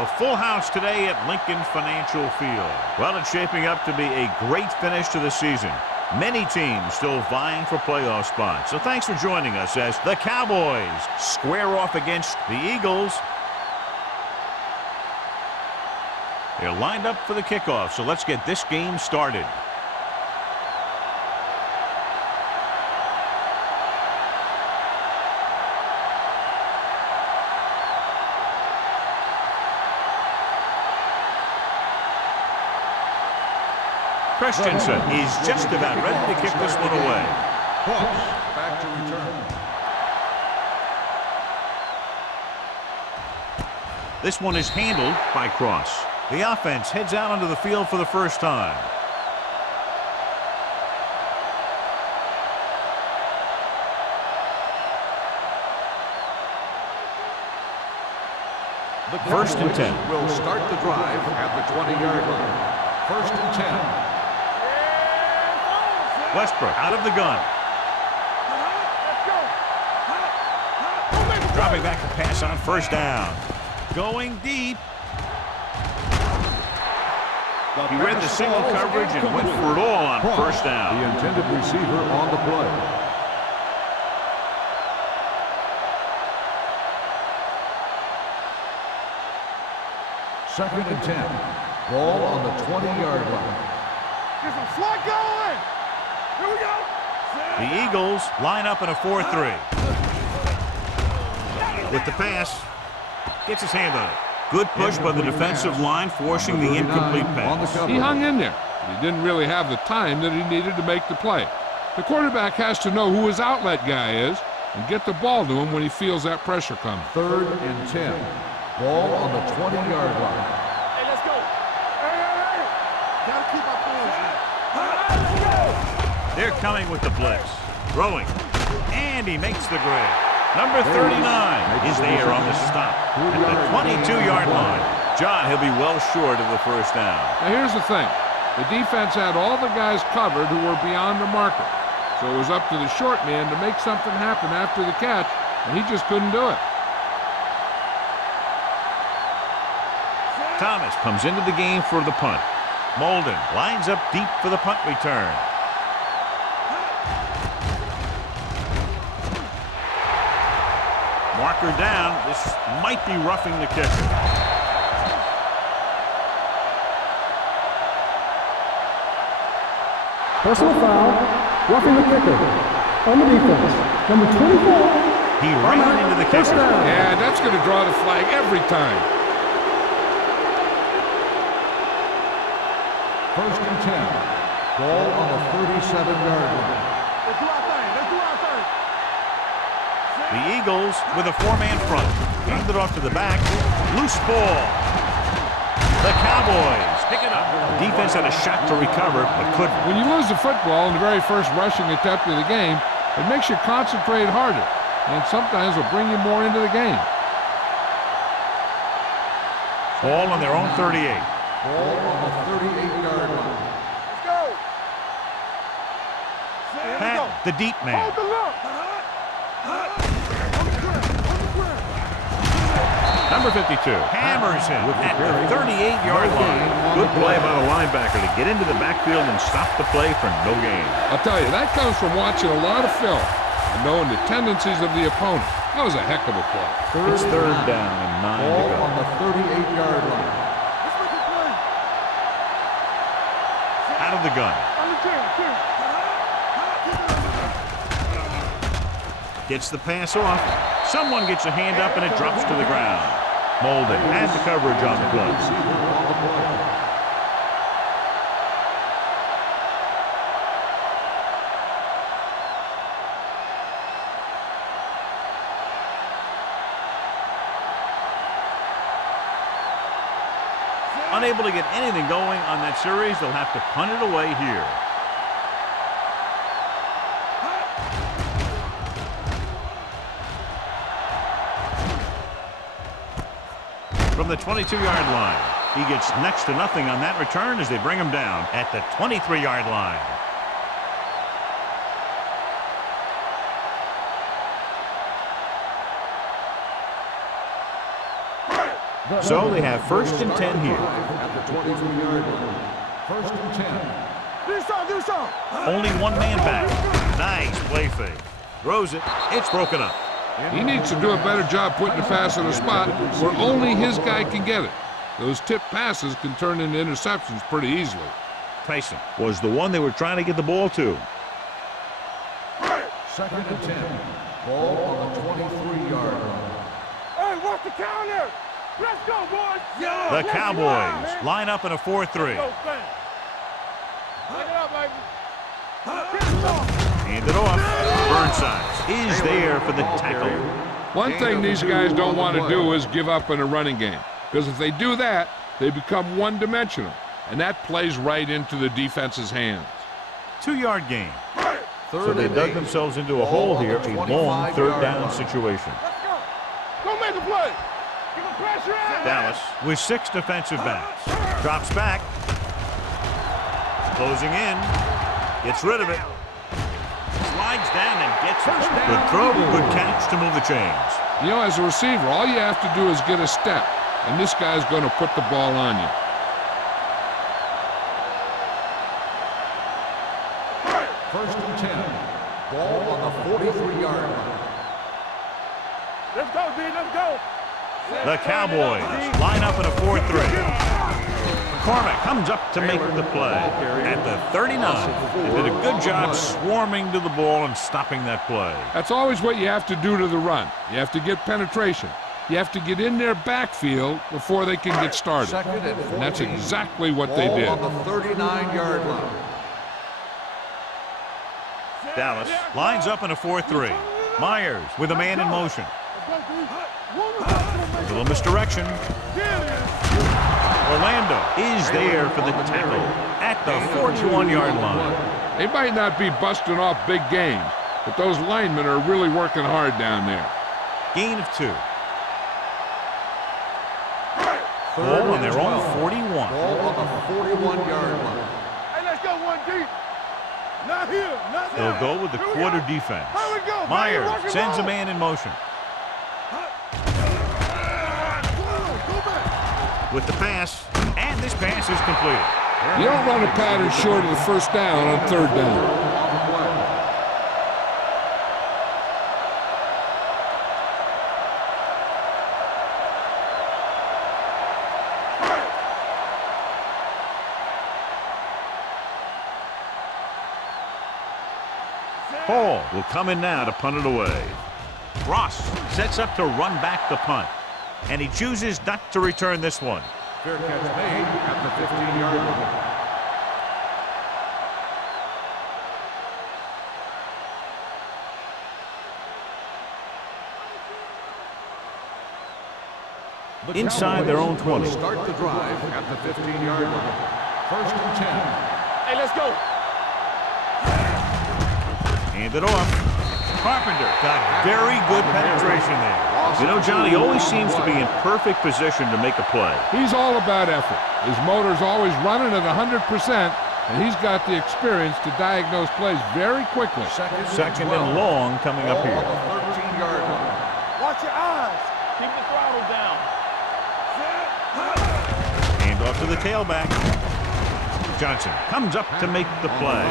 A full house today at Lincoln Financial Field. Well, it's shaping up to be a great finish to the season. Many teams still vying for playoff spots. So thanks for joining us as the Cowboys square off against the Eagles. They're lined up for the kickoff, so let's get this game started. Christensen is just about ready to kick this one away. Back to return. This one is handled by Cross. The offense heads out onto the field for the first time. The First and 10. Will start the drive at the 20-yard line. First and 10. Westbrook out of the gun. Dropping back to pass on first down. Going deep. He read the single coverage and went for it all on first down. The intended receiver on the play. Second and 10. Ball on the 20-yard line. Get some slot going. Here we go. The Eagles line up in a 4-3. With the pass, gets his hand on it. Good push by the defensive line, forcing the incomplete pass. He hung in there, but he didn't really have the time that he needed to make the play. The quarterback has to know who his outlet guy is and get the ball to him when he feels that pressure coming. Third and 10. Ball on the 20-yard line. Hey, let's go. Hey. Gotta keep our points. Let's go. They're coming with the blitz. Throwing. And he makes the grab. Number 39 is there on the stop at the 22-yard line. John, he'll be well short of the first down. Now here's the thing. The defense had all the guys covered who were beyond the marker. So it was up to the short man to make something happen after the catch, and he just couldn't do it. Thomas comes into the game for the punt. Molden lines up deep for the punt return. Marker down. This might be roughing the kicker. Personal foul, roughing the kicker. On the defense, number 24. He ran into the kicker. Yeah, that's going to draw the flag every time. First and 10. Ball on the 37-yard line. Let's do our thing. Let's do our thing. The Eagles with a four-man front. Handed off to the back. Loose ball. The Cowboys pick it up. The defense had a shot to recover, but couldn't. When you lose the football in the very first rushing attempt of the game, it makes you concentrate harder, and sometimes will bring you more into the game. Ball on their own 38. Ball on the 38-yard line. Let's go. Pat, the deep man. Hold the look. Number 52 hammers him at the 38-yard line. Good play by the linebacker to get into the backfield and stop the play for no gain. I'll tell you, that comes from watching a lot of film and knowing the tendencies of the opponent. That was a heck of a play. It's third down and 9 to Ball go. on the 38-yard line. Let's make it play. Out of the gun. On the team. Gets the pass off. Someone gets a hand up and it drops to the ground. Molden has the coverage on the play. Receiver on the play. Unable to get anything going on that series, they'll have to punt it away here. From the 22-yard line, he gets next to nothing on that return as they bring him down at the 23-yard line. So they have 1st and 10 here. At the 23-yard line. 1st and 10. Do something. Only one man back. Nice play fake. Throws it. It's broken up. He needs to do a better job putting the pass in a spot where only his guy can get it. Those tip passes can turn into interceptions pretty easily. Tyson was the one they were trying to get the ball to. 2nd and 10. Ball on the 23-yard line. Hey, watch the counter. Let's go, boys. The Cowboys line up in a 4-3. Get it up, baby. Hand it off. Burnside is there for the tackle. One thing these guys don't want to do is give up in a running game, because if they do that, they become one-dimensional, and that plays right into the defense's hands. 2-yard gain. So they dug themselves into a hole here, a long 3rd down situation. Let's go. Go make a play. Give him pressure out. Dallas with 6 defensive backs. Drops back. Closing in. Gets rid of it. Slides down and gets it. Good throw, good catch to move the chains. You know, as a receiver, all you have to do is get a step, and this guy's going to put the ball on you. 1st and 10. Ball on the 43-yard line. Let's go, D. Let's go. The Cowboys line up in a 4-3. McCormick comes up to make the play at the 39. They did a good job swarming to the ball and stopping that play. That's always what you have to do to the run. You have to get penetration. You have to get in their backfield before they can get started. 2nd and 14. And that's exactly what they did. Ball on the 39-yard line. Dallas lines up in a 4-3. Myers with a man in motion. A little misdirection. Orlando is there for the tackle at the 41-yard line. They might not be busting off big games, but those linemen are really working hard down there. Gain of 2. Ball on their own 41. Ball on the 41-yard line. Hey, let's go one deep. Not here. Not there. They'll go with the quarter defense. Here we go. Myers Rock and sends a roll. man in motion. With the pass, and this pass is completed. You don't run a pattern short of the 1st down on 3rd down. Hall will come in now to punt it away. Ross sets up to run back the punt, and he chooses not to return this one. Fair catch made at the 15-yard line. Inside their own 20. Start the drive at the 15-yard line. 1st and 10. Hey, let's go. Hand it off. Carpenter got very good penetration there. You know, Johnny always seems to be in perfect position to make a play. He's all about effort. His motor's always running at 100%, and he's got the experience to diagnose plays very quickly. Second and long coming up here. On the 13-yard line. Watch your eyes. Keep the throttle down. Hand off to the tailback. Johnson comes up to make the play.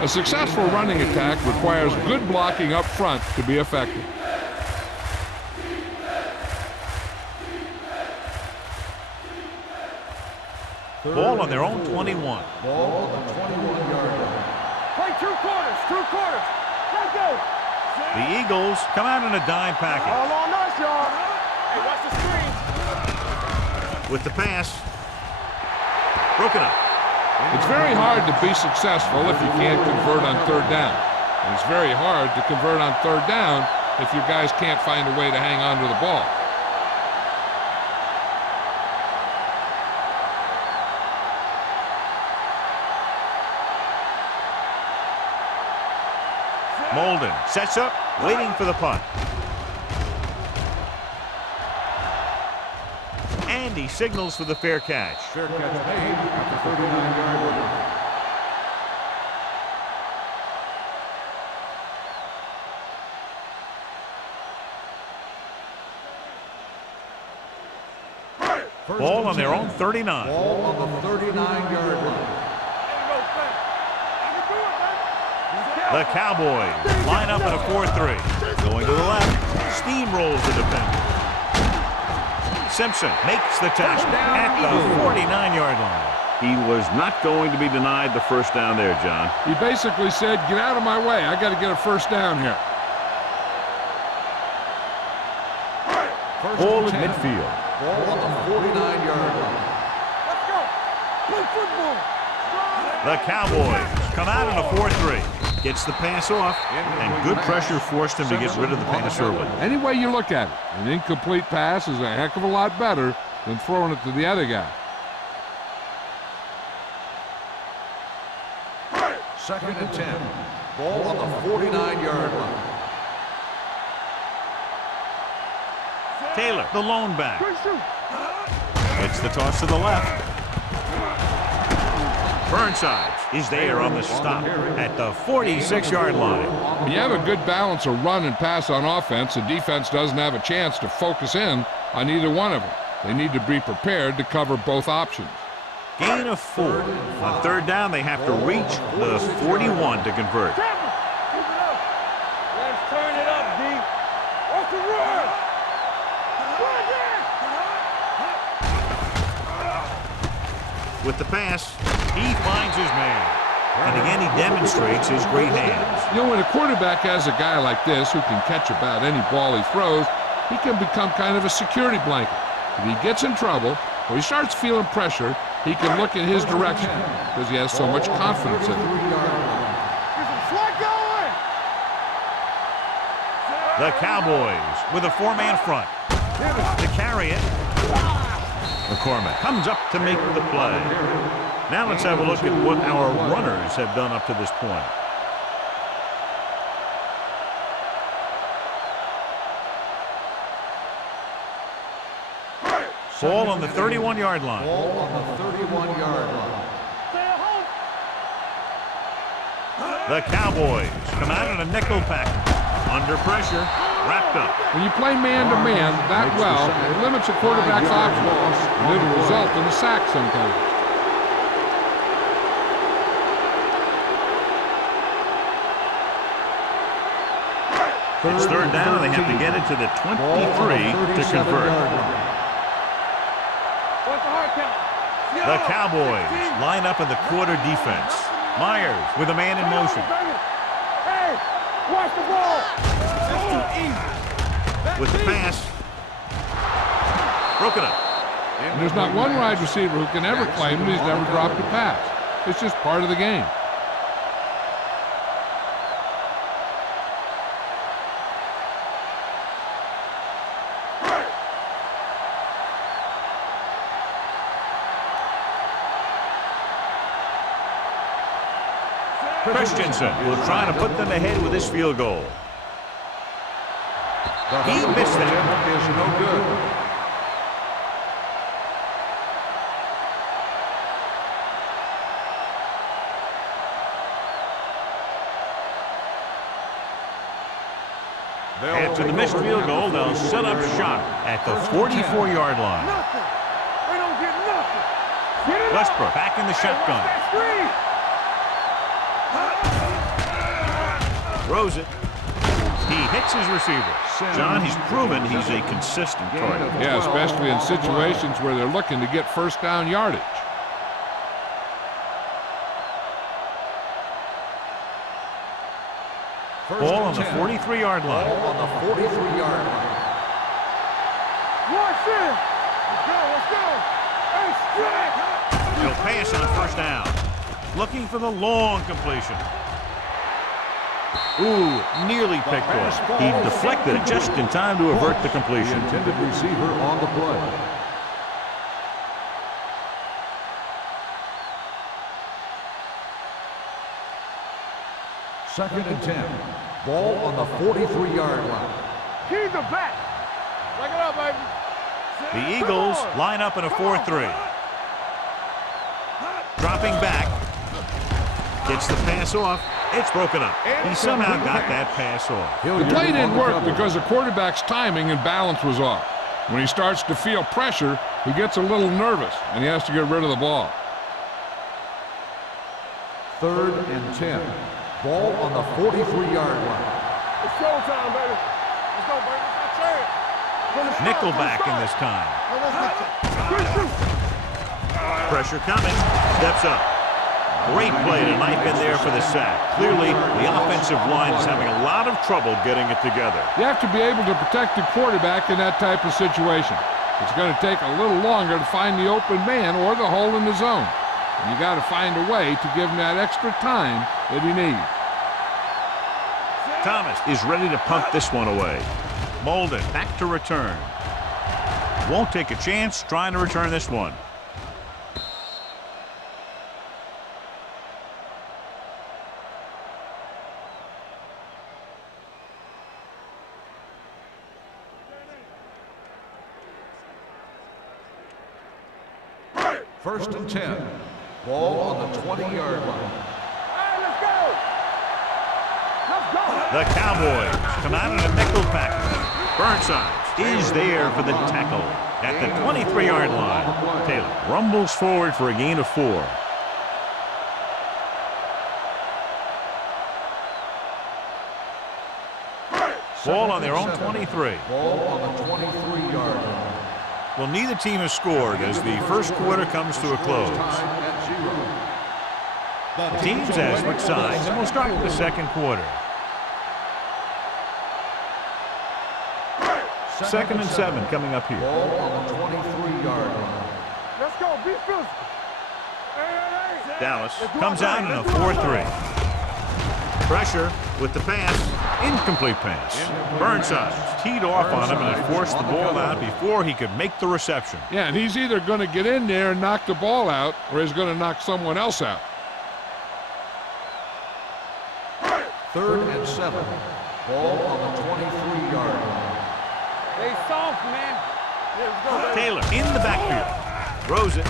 A successful running attack requires good blocking up front to be effective. Ball on their own 21. Ball on the 21-yard line. Play 2 quarters. 2 quarters. Let's go. The Eagles come out in a dime package. All on us, y'all. Hey, watch the screen. With the pass. Broken up. It's very hard to be successful if you can't convert on 3rd down. And it's very hard to convert on 3rd down if your guys can't find a way to hang on to the ball. Molden sets up, waiting for the punt. And he signals for the fair catch. Fair catch made at the 39-yard line. Ball on their own 39. Ball on the 39-yard line. The Cowboys line up in a 4-3. Going to the left, steamrolls the defender. Simpson makes the touchdown at the 49-yard line. He was not going to be denied the first down there, John. He basically said, get out of my way. I got to get a first down here. Ball at midfield. Ball on the 49-yard line. Let's go. Play football. The Cowboys come out in a 4-3. Gets the pass off, and good pressure forced him to get rid of the pass early. Any way you look at it, an incomplete pass is a heck of a lot better than throwing it to the other guy. Second and 10. Ball on the 49-yard line. Taylor, the lone back. It's the toss to the left. Burnside is there on the stop at the 46-yard line. When you have a good balance of run and pass on offense, the defense doesn't have a chance to focus in on either one of them. They need to be prepared to cover both options. Gain of 4. On third down, they have to reach the 41 to convert. Let's turn it up, D. What's the word? With the pass, he finds his man. And again, he demonstrates his great hands. You know, when a quarterback has a guy like this who can catch about any ball he throws, he can become kind of a security blanket. If he gets in trouble or he starts feeling pressure, he can look in his direction because he has so much confidence in him. The Cowboys with a 4-man front. To carry it, McCormick comes up to make the play. Now let's have a look at what our runners have done up to this point. Ball on the 31-yard line. Ball on the 31-yard line. The Cowboys come out in a nickel pack. Under pressure, wrapped up. When you play man-to-man that well, it limits a quarterback's options, and it'll result in a sack sometimes. It's third down. They have to get it to the 23 to convert. The Cowboys line up in the quarter defense. Myers with a man in motion. Hey, watch the ball. With the pass. Broken up. And there's not one wide receiver who can ever claim that he's never dropped a pass. It's just part of the game. Christensen will try to put them ahead with this field goal. He missed it. Is no good. After the missed field goal, they'll set up shop at the 44-yard line. Nothing. They don't get nothing. Westbrook back in the shotgun. Throws it. He hits his receiver. John, he's proven he's a consistent target. Yeah, especially in situations where they're looking to get first down yardage. Ball on the 43-yard line. Ball on the 43-yard line. Watch it. Let's go. Hey, strike. He'll pass on first down. Looking for the long completion. Ooh, nearly picked off. He deflected it just in time to avert the completion. The intended receiver on the play. Second and 10. Ball on the 43-yard line. Keep the back. Back it up, baby. The Eagles line up in a 4-3. Dropping back. Gets the pass off. It's broken up. He somehow got that pass off. The play didn't work because the quarterback's timing and balance was off. When he starts to feel pressure, he gets a little nervous, and he has to get rid of the ball. 3rd and 10. Ball on the 43-yard line. It's showtime, baby. Let's go, baby. It's our chance. Nickelback in this time. Shoot. Pressure coming. Steps up. Great play tonight in there for the sack. Clearly, the offensive line is having a lot of trouble getting it together. You have to be able to protect the quarterback in that type of situation. It's going to take a little longer to find the open man or the hole in the zone. And you got to find a way to give him that extra time that he needs. Thomas is ready to punt this one away. Molden back to return. Won't take a chance trying to return this one. First and 10. Ball on the 20-yard line. All right, let's go. Let's go. The Cowboys come out in a nickel package. Burnside is there for the tackle at the 23-yard line. Taylor rumbles forward for a gain of 4. Ball on their own 23. Ball on the 23-yard line. Well, neither team has scored as the first quarter comes to a close. Tied at 0. The teams as switch sides, and we'll start with the second quarter. 2nd and 7 coming up here. Ball on the 23-yard line. Let's go. Be physical. Hey. Dallas comes out in a 4-3. Pressure with the pass. Incomplete pass. Burnside teed off on him and forced the ball out before he could make the reception. Yeah, and he's either going to get in there and knock the ball out, or he's going to knock someone else out. 3rd and 7. Ball on the 23-yard line. They soft, man. Let's go, baby. Taylor in the backfield. Throws it.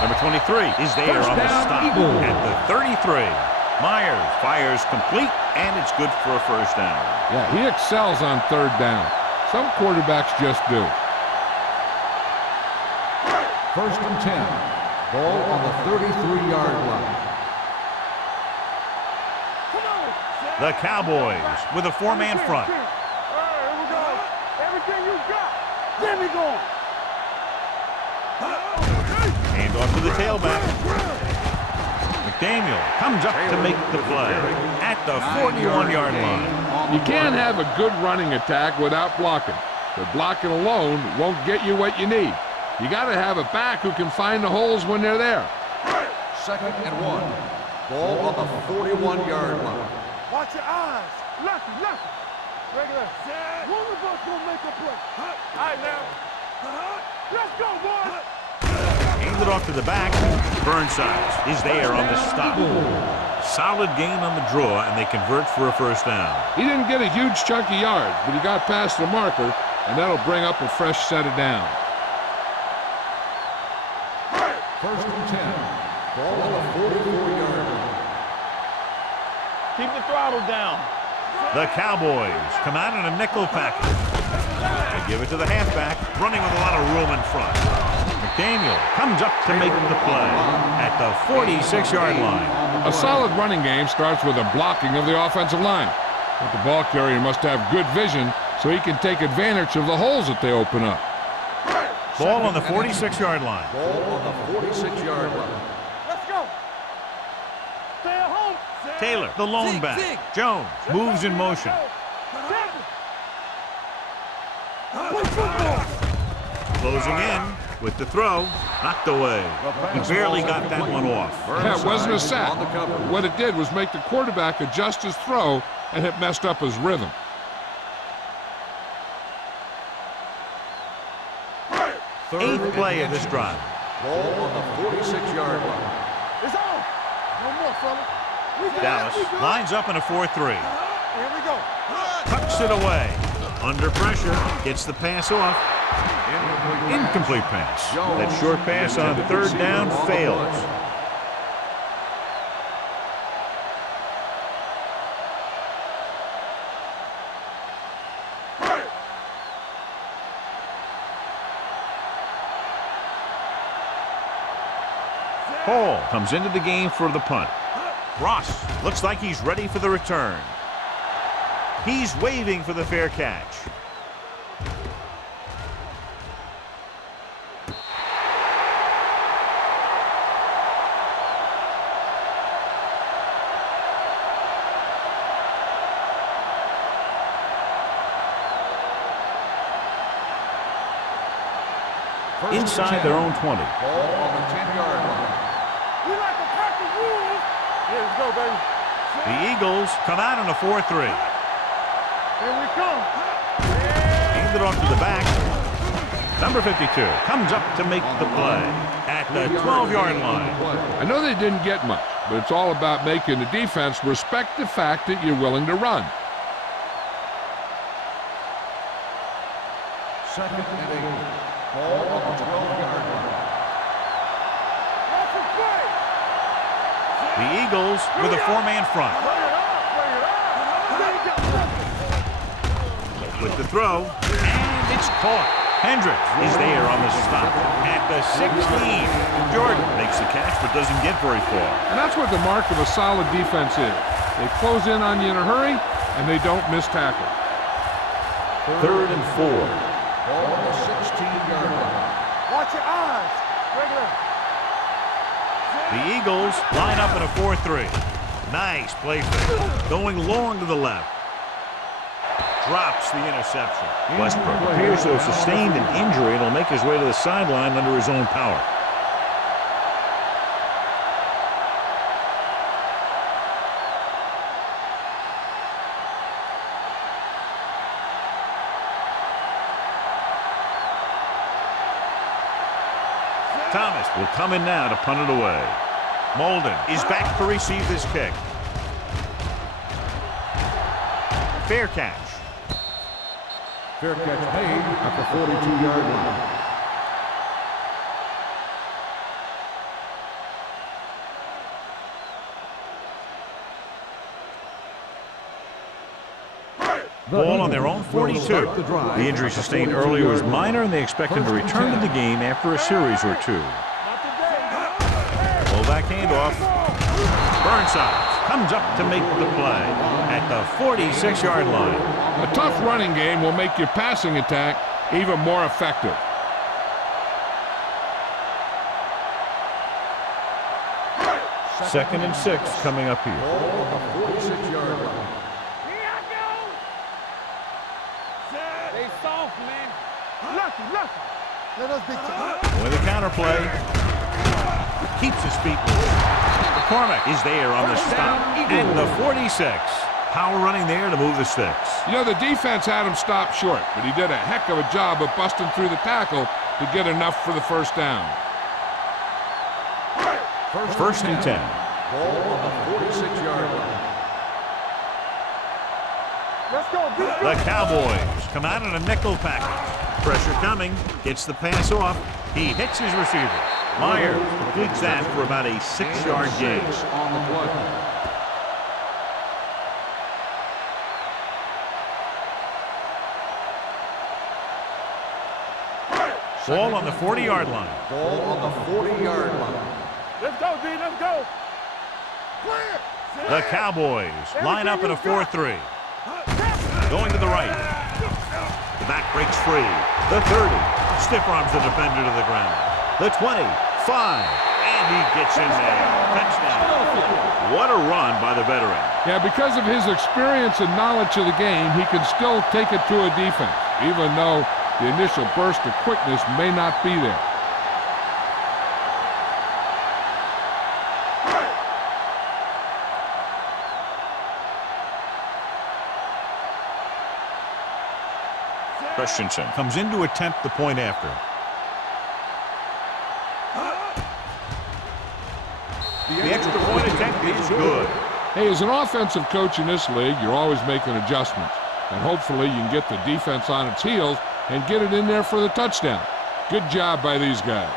Number 23 is there on the stop at the 33. Myers fires complete, and it's good for a first down. Yeah, he excels on 3rd down. Some quarterbacks just do. 1st and 10. Ball on the 33-yard line. The Cowboys with a 4-man front. All right, here we go. Everything you got. Then we go. Hand off to the tailback. McDaniel comes up to make the play at the 41-yard line. You can't have a good running attack without blocking. But blocking alone won't get you what you need. You got to have a back who can find the holes when they're there. 2nd and 1. Ball on the 41-yard line. Watch your eyes. Left. Regular. One of us will make a play. All right, now. Let's go, boys. Hand it off to the back. Burnside is there on the stop. Solid gain on the draw, and they convert for a first down. He didn't get a huge chunk of yards, but he got past the marker, and that'll bring up a fresh set of downs. 1st and 10. Ball on the 44-yard line. Keep the throttle down. The Cowboys come out in a nickel package. They give it to the halfback, running with a lot of room in front. McDaniel comes up to make the play at the 46-yard line. A solid running game starts with a blocking of the offensive line. But the ball carrier must have good vision so he can take advantage of the holes that they open up. Ball on the 46-yard line. Ball on the 46-yard line. Let's go. Stay at home. Taylor, the lone back. Jones moves in motion. Closing in with the throw. Knocked away. He barely got that one off. Yeah, it wasn't a sack. What it did was make the quarterback adjust his throw, and it messed up his rhythm. Eighth play of this drive. Ball on the 46-yard line. It's on. No more, fella. Dallas lines up in a 4-3. Here we go. Tucks it away. Under pressure. Gets the pass off. Incomplete pass. That short pass on 3rd down fails. Hall comes into the game for the punt. Ross looks like he's ready for the return. He's waving for the fair catch. Inside their own 20. Ball on the 10-yard line. We like to practice rules. Here we go, baby. The Eagles come out on a 4-3. Here we come. Handed off to the back. Number 52 comes up to make the play at the 12-yard line. I know they didn't get much, but it's all about making the defense respect the fact that you're willing to run. Second and 8. Ball on the 12-yard line. Watch the play. The Eagles with a 4-man front. Bring it up. Bring it up. With the throw, and it's caught. Hendricks is there on the stop at the 16. Jordan makes the catch but doesn't get very far. And that's what the mark of a solid defense is. They close in on you in a hurry, and they don't miss tackle. 3rd and 4. Ball on the 16-yard line. Watch your eyes. Regular. The Eagles line up in a 4-3. Nice play fake. Going long to the left. Drops the interception. Westbrook appears to have sustained an injury and will make his way to the sideline under his own power. Thomas will come in now to punt it away. Molden is back to receive this kick. Fair catch. Fair catch made at the 42-yard line. Ball on their own 42. The injury sustained earlier was minor, and they expect him to return to the game after a series or two. Fullback handoff. Burnside comes up to make the play at the 46-yard line. A tough running game will make your passing attack even more effective. Second and 6 coming up here. Ball on the 46-yard line. Here I go. They soft, man. Lucky. Let us be tough. With a counter play. Keeps his feet moving. McCormick is there on the stop at the 46. Power running there to move the sticks. You know, the defense had him stopped short, but he did a heck of a job of busting through the tackle to get enough for the first down. First and 10. Ball on the 46-yard line. Let's go. The Cowboys come out in a nickel package. Pressure coming. Gets the pass off. He hits his receiver. Myers completes that for about a 6-yard gain. On the play. Ball on the 40-yard line. Ball on the 40-yard line. Let's go, D. Let's go. Clear. The Cowboys line up in a 4-3. Going to the right. The back breaks free. The 30. Stiff arms the defender to the ground. The 25. And he gets in there. Touchdown. What a run by the veteran. Yeah, because of his experience and knowledge of the game, he can still take it to a defense, even though the initial burst of quickness may not be there. Christensen comes in to attempt the point after. The extra point attempt is good. Hey, as an offensive coach in this league, you're always making adjustments. And hopefully you can get the defense on its heels and get it in there for the touchdown. Good job by these guys.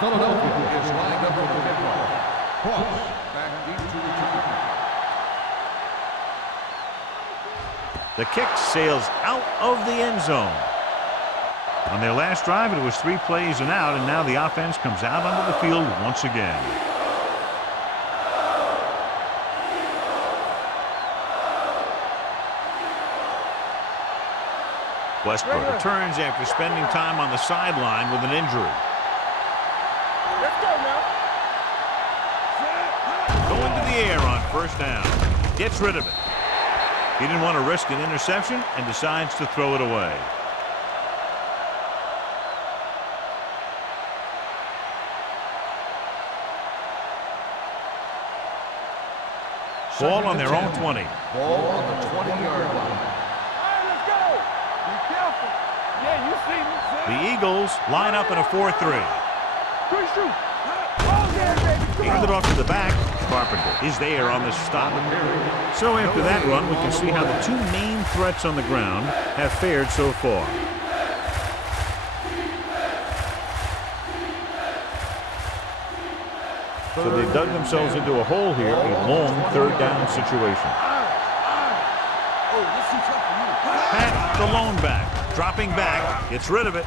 Philadelphia is lined up for the kickoff. Cross back deep to return. The kick sails out of the end zone. On their last drive, it was 3 plays and out, and now the offense comes out onto the field once again. Westbrook returns after spending time on the sideline with an injury. Let's go now. Going to the air on first down. Gets rid of it. He didn't want to risk an interception and decides to throw it away. Ball on their own 20. Ball on the 20-yard line. All right, let's go. Be careful. Yeah, you see me. The Eagles line up in a 4-3. Good shoot. Oh, yeah, baby. Hand it off to the back. Carpenter is there on the stop. So after that run, we can see how the 2 main threats on the ground have fared so far. So they dug themselves into a hole here, a long 3rd down situation. Pat, the lone back, dropping back, gets rid of it.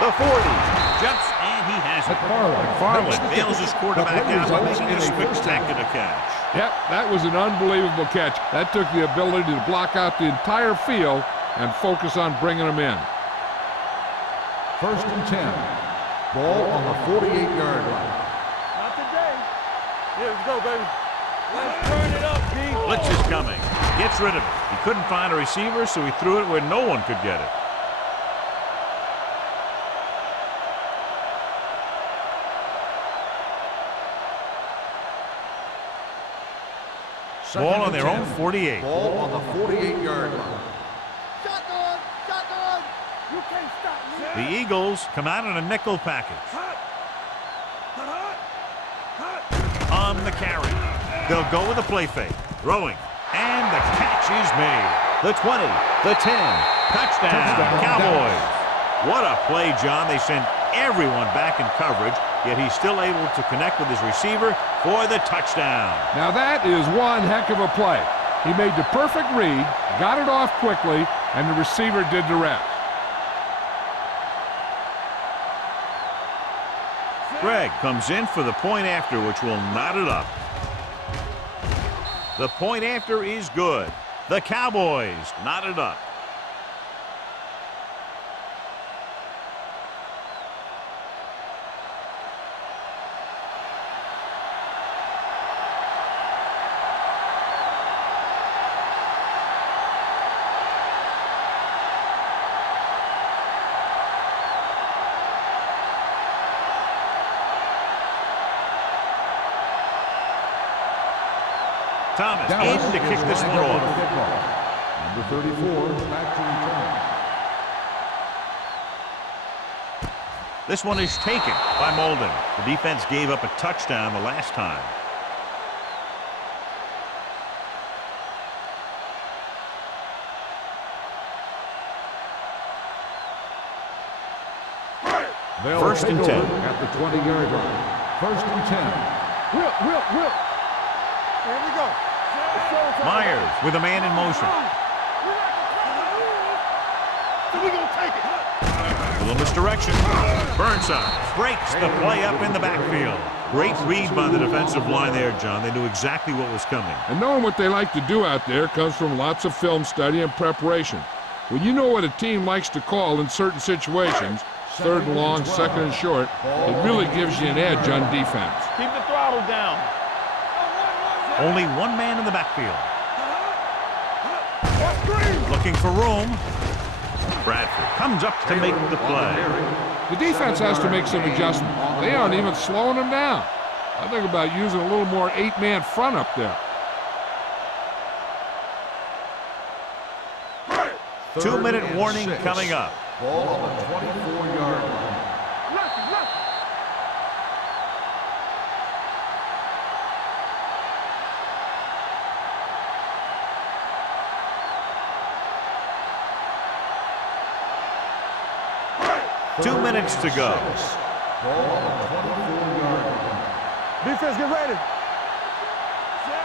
The 40, jumps, and he has it. McFarland bails his quarterback out by making a spectacular catch. Yep, that was an unbelievable catch. That took the ability to block out the entire field and focus on bringing them in. 1st and 10. Ball on the 48-yard line. Not today. Yeah, let's go, baby. Let's turn it up, B. Blitz is coming. Gets rid of it. He couldn't find a receiver, so he threw it where no one could get it. Ball on their own 48. Ball on the 48-yard line. Shotgun. Shotgun. You can't stop me. The Eagles come out in a nickel package. On the carry. They'll go with a play fake. Throwing. And the catch is made. The 20. The 10. Touchdown. Cowboys. What a play, John. They sent everyone back in coverage, yet he's still able to connect with his receiver for the touchdown. Now that is one heck of a play. He made the perfect read, got it off quickly, and the receiver did the rest. Greg comes in for the point after, which will knot it up. The point after is good. The Cowboys knot it up. Thomas in to kick this one off. Number 34, back to return. This one is taken by Molden. The defense gave up a touchdown the last time. First and 10. At the 20-yard line. 1st and 10. Whip. Here we go. Myers with a man in motion. We're going to take it. A little misdirection. Burnside breaks the play up in the backfield. Great read by the defensive line there, John. They knew exactly what was coming. And knowing what they like to do out there comes from lots of film study and preparation. When you know what a team likes to call in certain situations, 3rd and long, 2nd and short, it really gives you an edge on defense. Keep the throttle down. Only one man in the backfield. Looking for room. Bradford comes up to make the play. The defense has to make some adjustments. They aren't even slowing them down. I think about using a little more 8-man front up there. 2-minute warning coming up. Ball on the 24-yard line. Two minutes to go. Ball on the 24-yard line. Defense, get ready.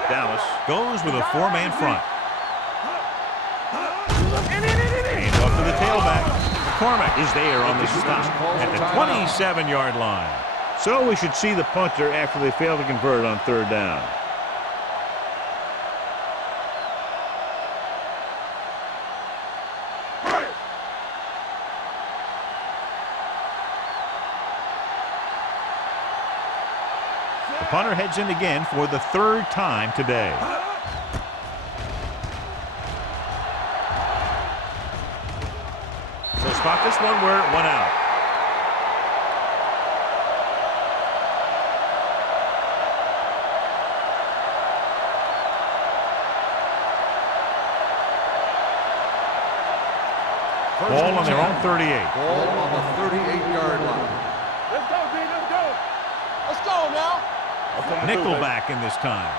Dallas goes with a four-man front. Hand off to the tailback. McCormick is there on the stop at the 27-yard line. So we should see the punter after they fail to convert on third down. The punter heads in again for the third time today. So spot this one where it went out. Ball on their own 38. Ball on the 38-yard line. Let's go, D. Let's go. Let's go now. Nickelback in this time.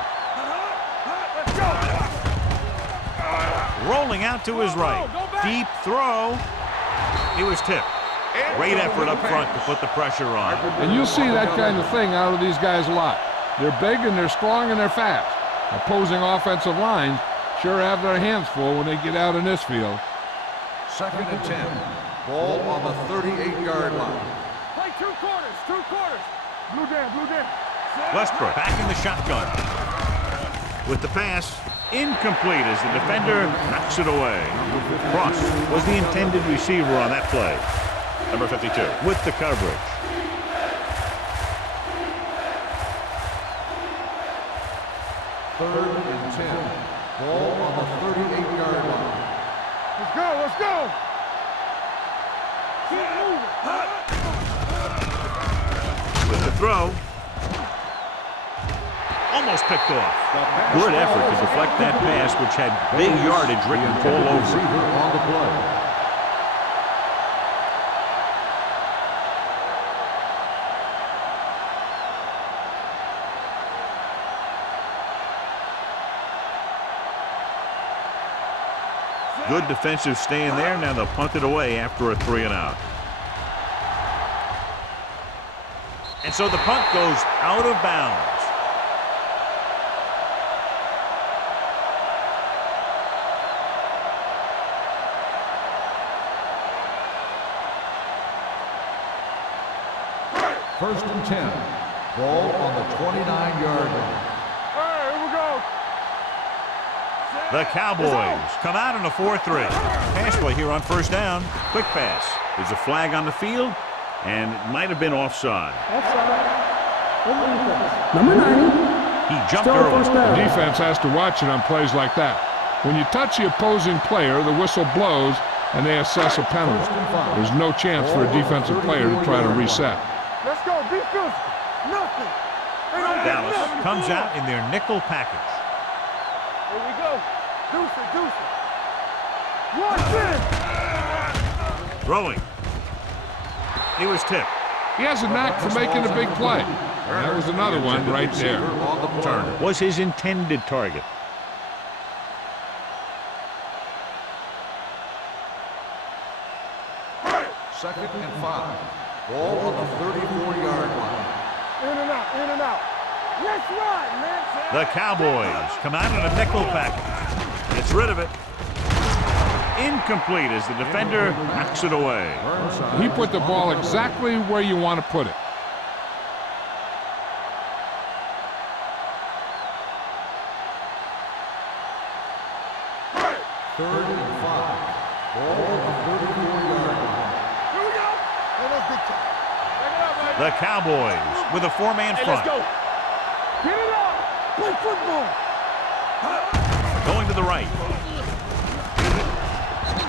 Let's go. Rolling out to his right. Deep throw. He was tipped. Great effort up front to put the pressure on. And you'll see that kind of thing out of these guys a lot. They're big and they're strong and they're fast. Opposing offensive lines sure have their hands full when they get out in this field. 2nd and 10. Ball on the 38-yard line. Play two quarters. Blue down. Westbrook back in the shotgun. With the pass, incomplete as the defender knocks it away. Cross was the intended receiver on that play. Number 52 with the coverage. Third and 10. Ball on the 38-yard line. Let's go. Keep moving. With the throw. Almost picked off. Good effort to deflect that pass, which had big yardage written all over. Receiver on the play. Good defensive stand there. Now they'll punt it away after a 3-and-out. And so the punt goes out of bounds. First and 10. Ball on the 29-yard line. All right, here we go. The Cowboys come out in a 4-3. Pass play here on first down. Quick pass. There's a flag on the field, and it might have been offside. Number 90. He jumped Still early. first down. The defense has to watch it on plays like that. When you touch the opposing player, the whistle blows and they assess a penalty. There's no chance for a defensive player to try to reset. Let's go. Defense. Nothing. They don't get Dallas nothing. comes out in their nickel package. Here we go. Deuce it. Watch this. Throwing. He was tipped. He has a knack for making a big play. That was another one right there. On the Turner was his intended target. Second and 5. Ball on the 34-yard line. In and out. Let's ride, man. The Cowboys come out in a nickel package. Gets rid of it. Incomplete as the defender knocks it away. He put the ball exactly where you want to put it. Third and 5. Ball on the 34-yard line. Here we go. Hey, that's big time. Bring it up, man. The Cowboys with a four-man front. Let's go. Get it up. Play football. Going to the right.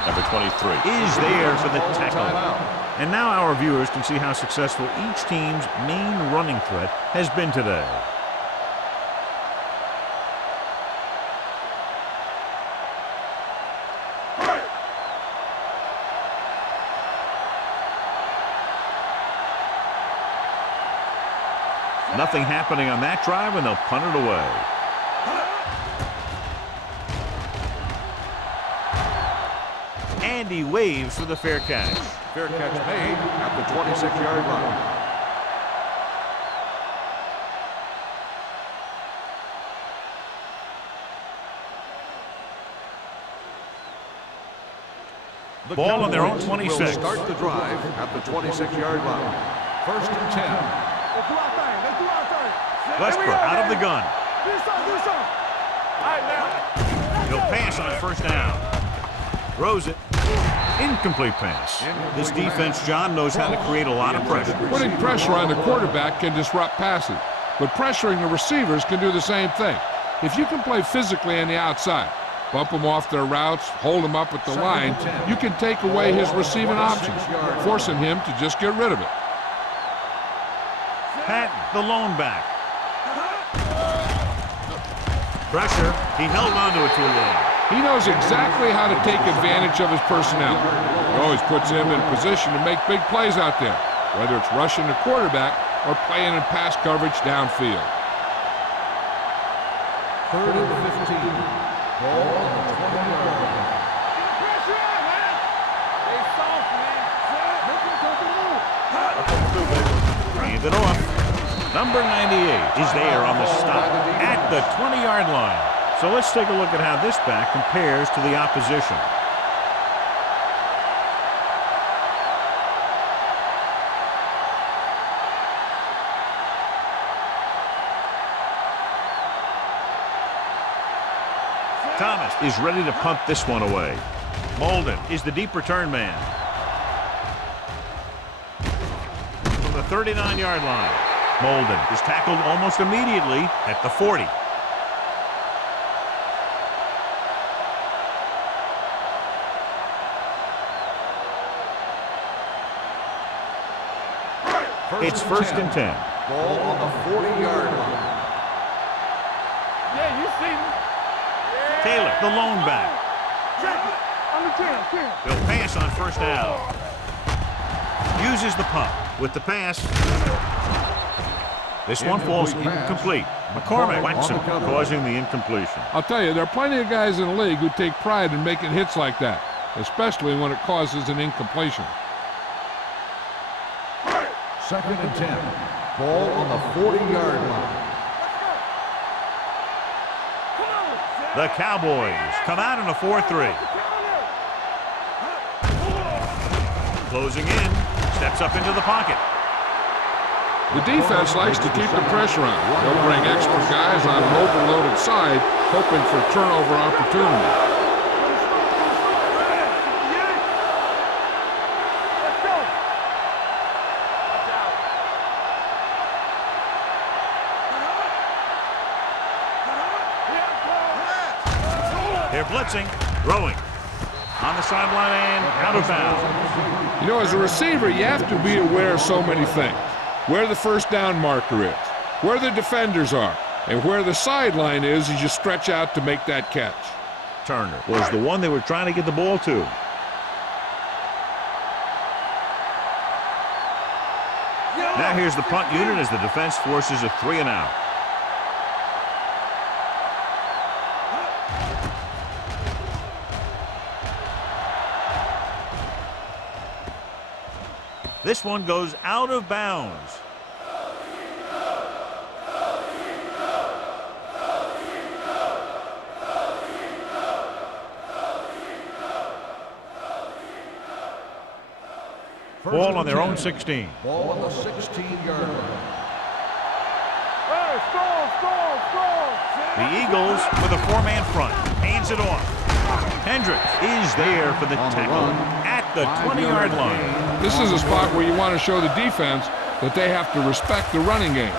Number 23 is there for the tackle. And now our viewers can see how successful each team's main running threat has been today. Nothing happening on that drive, and they'll punt it away. And he waves for the fair catch. Fair catch made at the 26-yard line. The Ball on their own Cowboys 26. will start the drive at the 26-yard line. 1st and 10. Let's do our thing. Let's do our thing. Westbrook out of the gun. Do something. Do something. All right, now. He'll pass on 1st down. Throws it. Incomplete pass. This defense, John, knows how to create a lot of pressure. Putting pressure on the quarterback can disrupt passing, but pressuring the receivers can do the same thing. If you can play physically on the outside, bump them off their routes, hold them up at the line, you can take away his receiving options, forcing him to just get rid of it. Patton, the lone back. Pressure. He held onto it too long. He knows exactly how to take advantage of his personnel. He always puts him in position to make big plays out there, whether it's rushing the quarterback or playing in pass coverage downfield. 3rd and 15. Ball on the 20-yard line. Pressure on, man. They soft, man. Make them come to move. Hand it off. Number 98 is there on the stop at the 20-yard line. So let's take a look at how this back compares to the opposition. Thomas is ready to punt this one away. Molden is the deep return man. From the 39-yard line, Molden is tackled almost immediately at the 40. It's 1st and 10. Ball on the 40-yard line. Yeah, you see me. Taylor, the lone back. Check it. On the 10. He'll pass on 1st down. Uses the pump with the pass. This one falls incomplete. McCormick whacks him, causing the incompletion. I'll tell you, there are plenty of guys in the league who take pride in making hits like that, especially when it causes an incompletion. 2nd and 10. Ball on the 40-yard line. The Cowboys come out in a 4-3. Closing in, steps up into the pocket. The defense likes to keep the pressure on. They'll bring extra guys on an overloaded side, hoping for turnover opportunity. Let's go. They're blitzing, throwing. On the sideline and out of bounds. You know, as a receiver, you have to be aware of so many things. Where the 1st down marker is, where the defenders are, and where the sideline is as you stretch out to make that catch. Turner was the one they were trying to get the ball to. Now here's the punt unit as the defense forces a 3-and-out. This one goes out of bounds. Ball on their own 16. Ball on the 16-yard line. Hey, score. The Eagles with a 4-man front. Hands it off. Hendricks is there for the tackle at the 20-yard line. This is a spot where you want to show the defense that they have to respect the running game.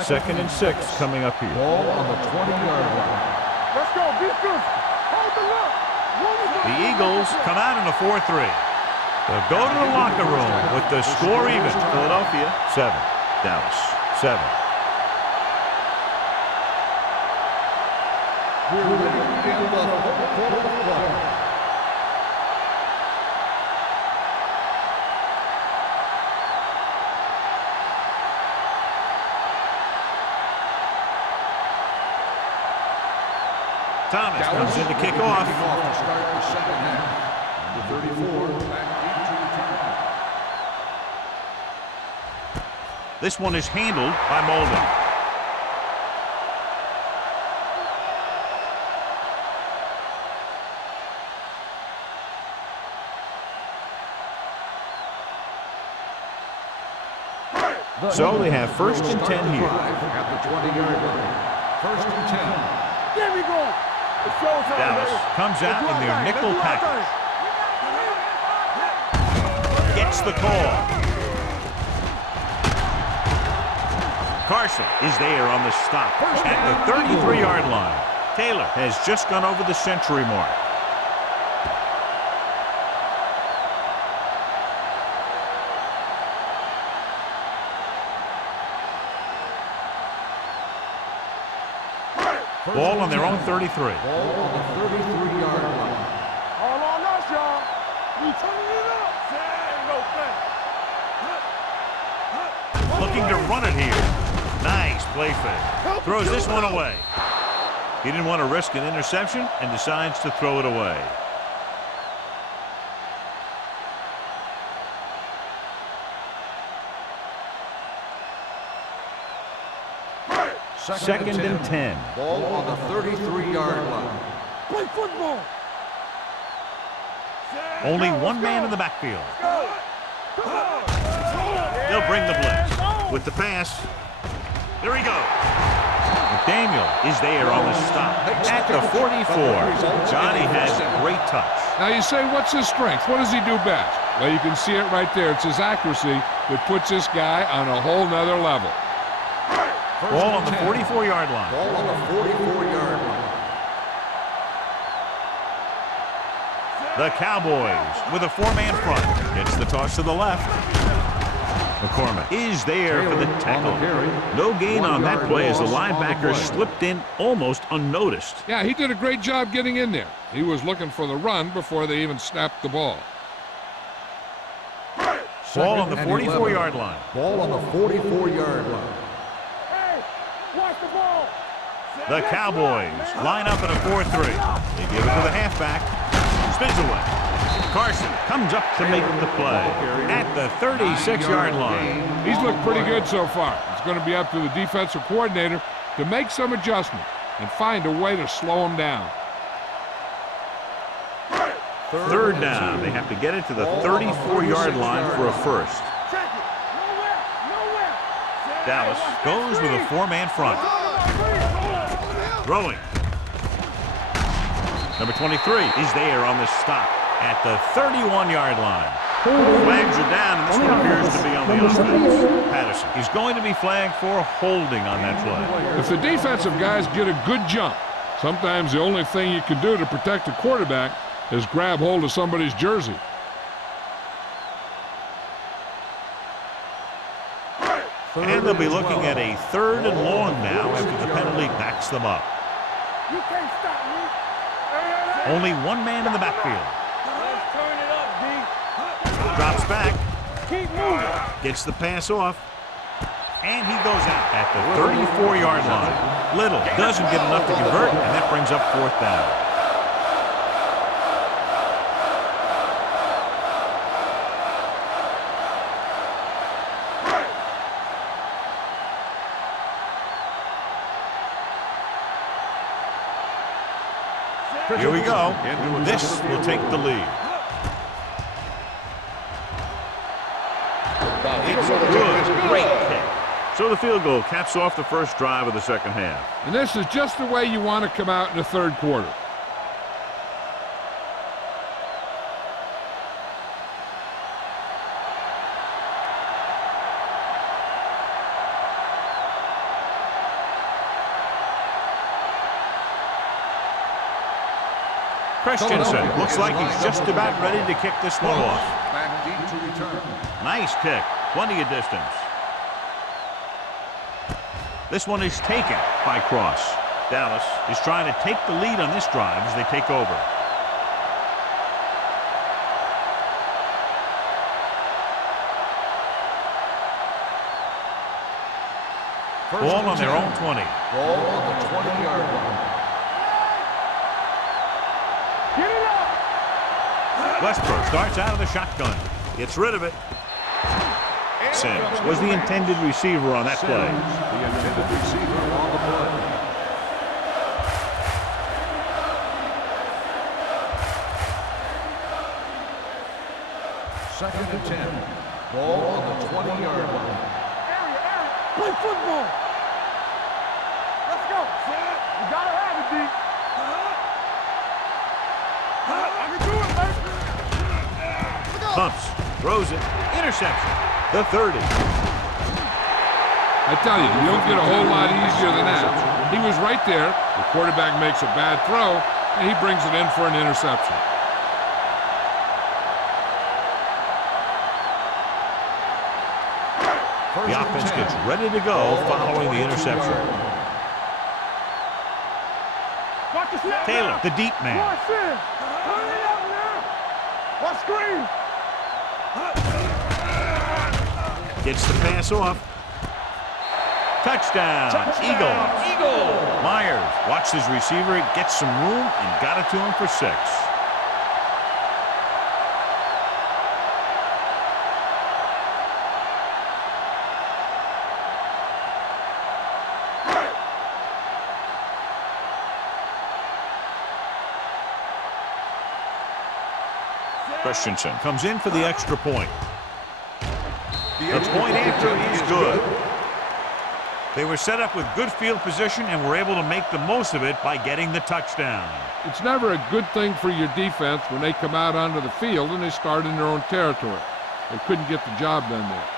Second and 6 coming up here. Ball on the 20-yard line. Let's go. Be good. Hold the look. The Eagles come out in a 4-3. They'll go to the locker room with the score even. Philadelphia 7, Dallas 7. We're ready to begin the fourth quarter. Thomas comes in to kick off. To start the second half. Number 34, back into the team. This one is handled by Molden. So they have first and 10 Start the here. drive at the 20-yard line. First and 10. There we go. It's showtime, Dallas baby. comes Let's out do in our their thing. nickel Let's do our package. thing. Gets the call. Carson is there on the stop at the 33-yard line. Taylor has just gone over the century mark. Ball on their own 33. Ball on the 33-yard line. All on us, y'all. We turning it up. Say no thing. Looking to run it here. Nice play fake. Throws this one away. He didn't want to risk an interception and decides to throw it away. Second and 10. Ball on the 33-yard line. Play football. Only one man in the backfield. They'll bring the blitz. With the pass. There he goes. McDaniel is there on the stop at the 44. Johnny has great touch. Now you say, what's his strength? What does he do best? Well, you can see it right there. It's his accuracy that puts this guy on a whole nother level. Ball on the 44-yard line. Ball on the 44-yard line. The Cowboys with a four-man front. Gets the toss to the left. McCormick is there for the tackle. No gain on that play as the linebacker slipped in almost unnoticed. Yeah, he did a great job getting in there. He was looking for the run before they even snapped the ball. Ball on the 44-yard line. Ball on the 44-yard line. Hey, watch the ball. The Cowboys line up in a 4-3. They give it to the halfback. Spins away. Carson comes up to make the play at the 36-yard line. He's looked pretty good so far. It's going to be up to the defensive coordinator to make some adjustment and find a way to slow him down. Third down. They have to get it to the 34-yard line for a first. Check it. Nowhere. Dallas goes with a four-man front. Throwing. Number 23 is there on the stop at the 31-yard line. Flags are down, and this one appears to be on the offense. Patterson is going to be flagged for holding on that play. If the defensive guys get a good jump, sometimes the only thing you can do to protect a quarterback is grab hold of somebody's jersey. And they'll be looking at a third and long now after the penalty backs them up. You can't stop me. Only one man in the backfield. Let's turn it up, D. Drops back, Keep moving. gets the pass off, and he goes out at the 34-yard line. Little doesn't get enough to convert, and that brings up fourth down. Here we go. This will take the lead. It's good. Great kick. So the field goal caps off the first drive of the second half. And this is just the way you want to come out in the third quarter. Christensen looks like he's just about ready to kick this one off. Back deep to return. Nice kick. Plenty of distance. This one is taken by Cross. Dallas is trying to take the lead on this drive as they take over. Ball on their own 20. Ball on the 20-yard line. Get it up. Westbrook starts out of the shotgun. Gets rid of it. Sims was the intended receiver on that play. The intended receiver on the play. Second and 10. Ball on the 20-yard line. play football. Let's go. You gotta have it, D. I can do it, baby. Pumps, throws it, interception. The 30. I tell you, you don't get a whole lot easier than that. He was right there. The quarterback makes a bad throw, and he brings it in for an interception. The offense gets ready to go following the interception. Taylor, the deep man. What screen? Gets the pass off. Touchdown, Eagles. Myers watched his receiver, gets some room, and got it to him for 6. Christensen comes in for the extra point. The point after is good. They were set up with good field position and were able to make the most of it by getting the touchdown. It's never a good thing for your defense when they come out onto the field and they start in their own territory. They couldn't get the job done there.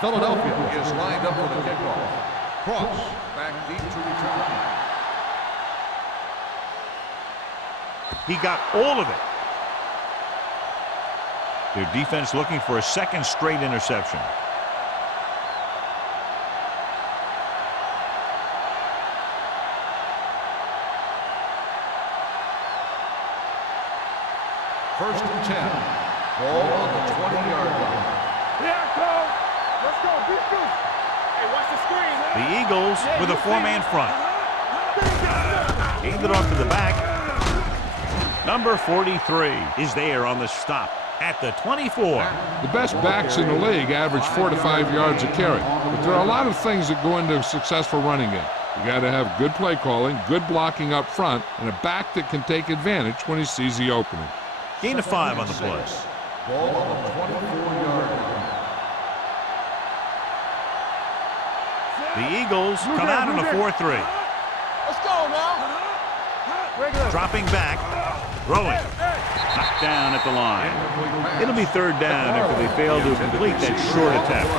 Philadelphia is lined up for the kickoff. Cross back deep to return. He got all of it. Their defense looking for a second straight interception. First and 10. Ball on the 20-yard line. Here it comes. Let's go. Beat you. Hey, watch the screen. The Eagles with a 4-man front. Handed off to the back. Number 43 is there on the stop at the 24. The best backs in the league average 4 to 5 yards a carry. But there are a lot of things that go into a successful running game. You got to have good play calling, good blocking up front, and a back that can take advantage when he sees the opening. Gain of 5 on the play. Ball on the 24-yard line. The Eagles come out in a 4-3. Let's go now. Dropping back, throwing. Knocked down at the line. It'll be 3rd down after they fail to complete that short attempt.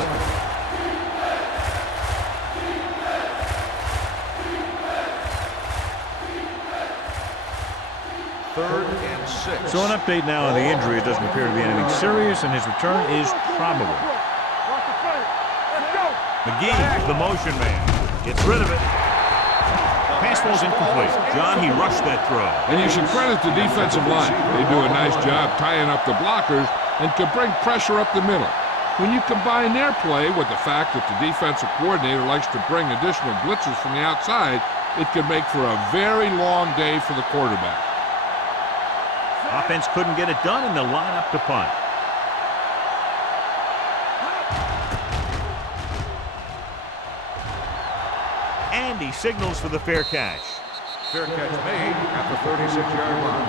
Third and 6. So an update now on the injury. It doesn't appear to be anything serious, and his return is probable. McGee, the motion man, gets rid of it. Pass ball's incomplete. John, he rushed that throw. And you should credit the defensive line. They do a nice job tying up the blockers and can bring pressure up the middle. When you combine their play with the fact that the defensive coordinator likes to bring additional blitzers from the outside, it can make for a very long day for the quarterback. Offense couldn't get it done, and they'll line up to punt. And he signals for the fair catch. Fair catch made at the 36-yard line.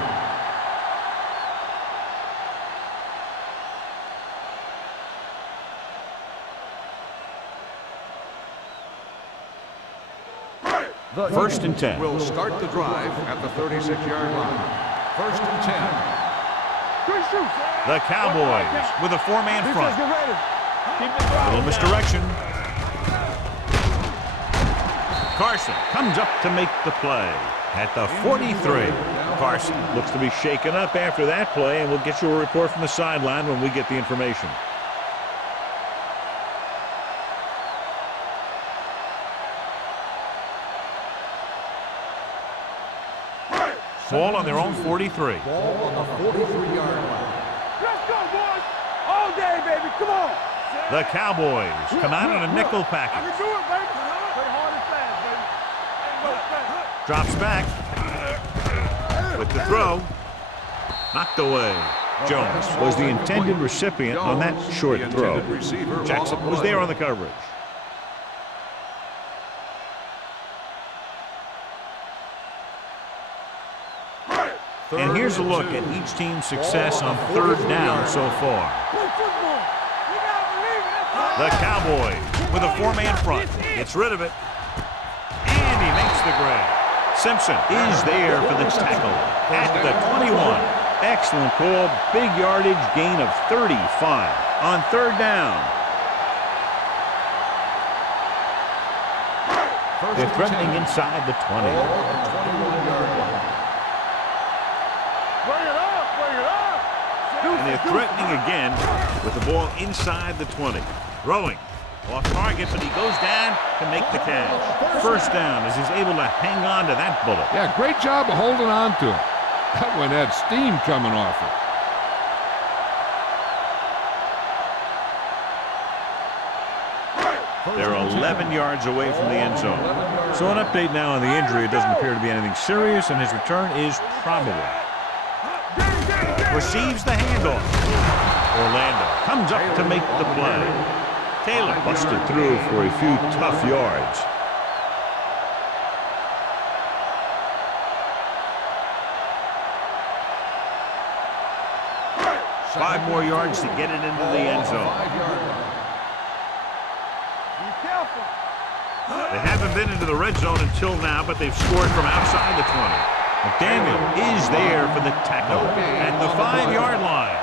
The 1st and 10. Will start the drive at the 36-yard line. 1st and 10. The Cowboys with a 4-man front. Little misdirection. Carson comes up to make the play at the 43. Carson looks to be shaken up after that play, and we'll get you a report from the sideline when we get the information. Ball on their own 43. Ball on the 43-yard line. Let's go, boys. All day, baby. Come on. The Cowboys come out in a nickel I package. can do it, baby. Play hard and fast, baby. Ain't no fast. Drops back with the throw. Knocked away. Jones was the intended recipient on that short throw. Jackson was there on the coverage. And here's a look at each team's success on third down so far. The Cowboys with a 4-man front. Gets rid of it. And he makes the grab. Simpson is there for the tackle at the 21. Excellent call. Big yardage, gain of 35 on third down. They're threatening inside the 20. And they're threatening again with the ball inside the 20. Throwing off target, but he goes down to make the catch. First down as he's able to hang on to that bullet. Yeah, great job of holding on to it. That one had steam coming off it. They're 11 yards away from the end zone. So an update now on the injury. It doesn't appear to be anything serious, and his return is probable. Receives the handoff. Orlando comes up to make the play. Taylor busted through for a few tough yards. Five more yards to get it into the end zone. They haven't been into the red zone until now, but they've scored from outside the 20. McDaniel is there for the tackle at the 5-yard line.